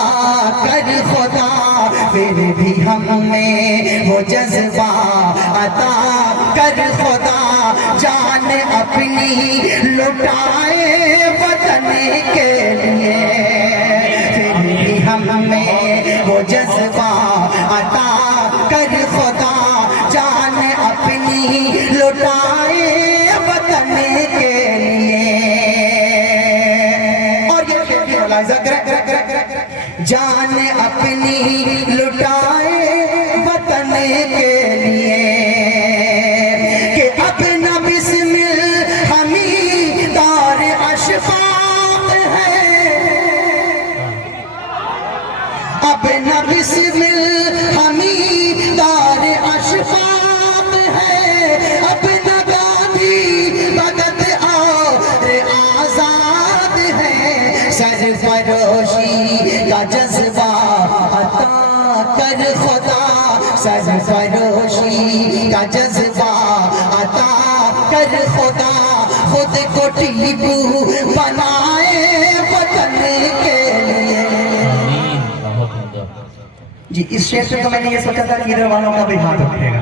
कर खुदा, फिर भी हमें वो जज्बा अता कर खुदा, जान अपनी लुटाए वतन के लिए, फिर भी हमें वो जज्बा अता कर खुदा, जान अपनी लुटाए वतन के लिए। और ये मुलाहिजा करें, जान अपनी लुटाए वतन के लिए कि अब न बिस्मिल हमी दार अशफाक है, अब न बिस्मिल हमी दार अशफाक है, अब न गांधी भगत और आजाद है, सरफरोशी का जज्बा अता कर खुदा, सरफरोशी का जज्बा अता कर खुदा, खुद को टीपू बनाए वतन के लिए। बहुत उम्दा। जी, इस शेर पे तो मैंने ये सोचा था कि इधर वालों का भी हाथ उठेगा।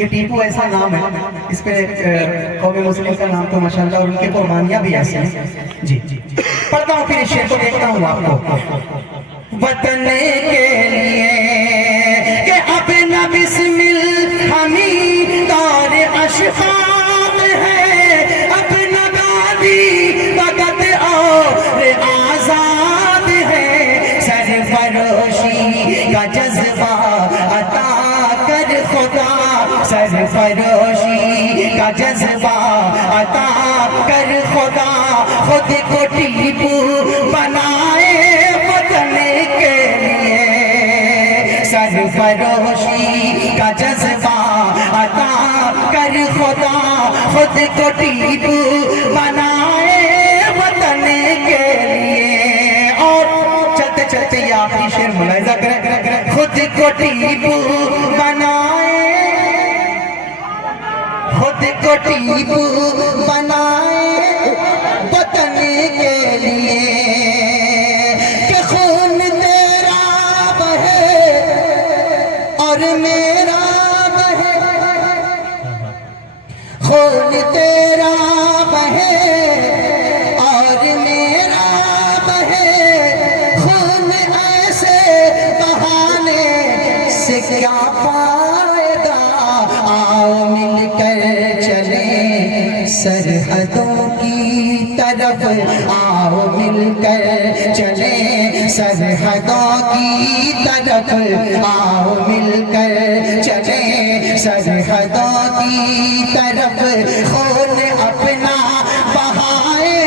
ये टीपू ऐसा नाम है, इस पे कौमे मुस्लिम का नाम तो माशाल्लाह, और उनकी कुर्बानियां भी ऐसी हैं। जी, पढ़ता हूँ फिर इस शेर को, देखता हूँ आपको। वतन के लिए कि अब न बिस्मिल हमी दार अशफाक है, अब न गांधी भगत और आजाद है, सरफरोशी का जज्बा अता कर खुदा, सरफरोशी का जज्बा अता कर खुदा, खुद को टीपू बनाए वतन के लिए, सरफरोशी का जज्बा अता कर खुदा, खुद को टीपू बनाए वतन के लिए। और चलते चलते ये आखिरी शेर मुलाहिजा करें, खुद को टीपू बनाए, खुद को टीपू बनाए वतन के लिए कि खून तेरा बहे और मेरा बहे, खून तेरा बहे और मेरा बहे, खून ऐसे बहाने से क्या फायदा, आओ मिलकर चले सरहदों की तरफ, आओ मिलकर चले सरहदों की तरफ, आओ मिलकर चले सरहदों की तरफ, खून अपना बहाए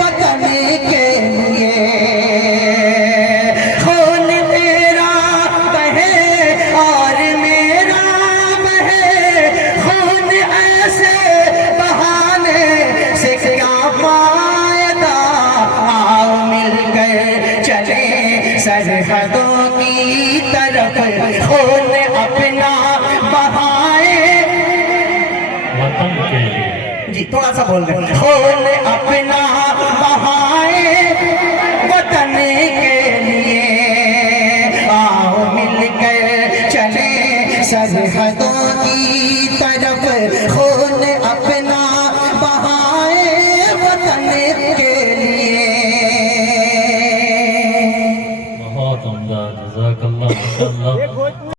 वतन के लिए, खून तेरा बहे और मेरा बहे, खून ऐसे बहाने से क्या फायदा, आओ मिलकर चले सरहदों की तरफ, खून अपना बहाए वतन के लिए। जी, थोड़ा सा बोल दें, खून अपना बहाए वतन के लिए, आओ मिलकर चले सरहदों की तरफ, खून अपना बहाए वतन के लिए। बहुत उम्दा, जज़ाकल्लाह, माशाअल्लाह।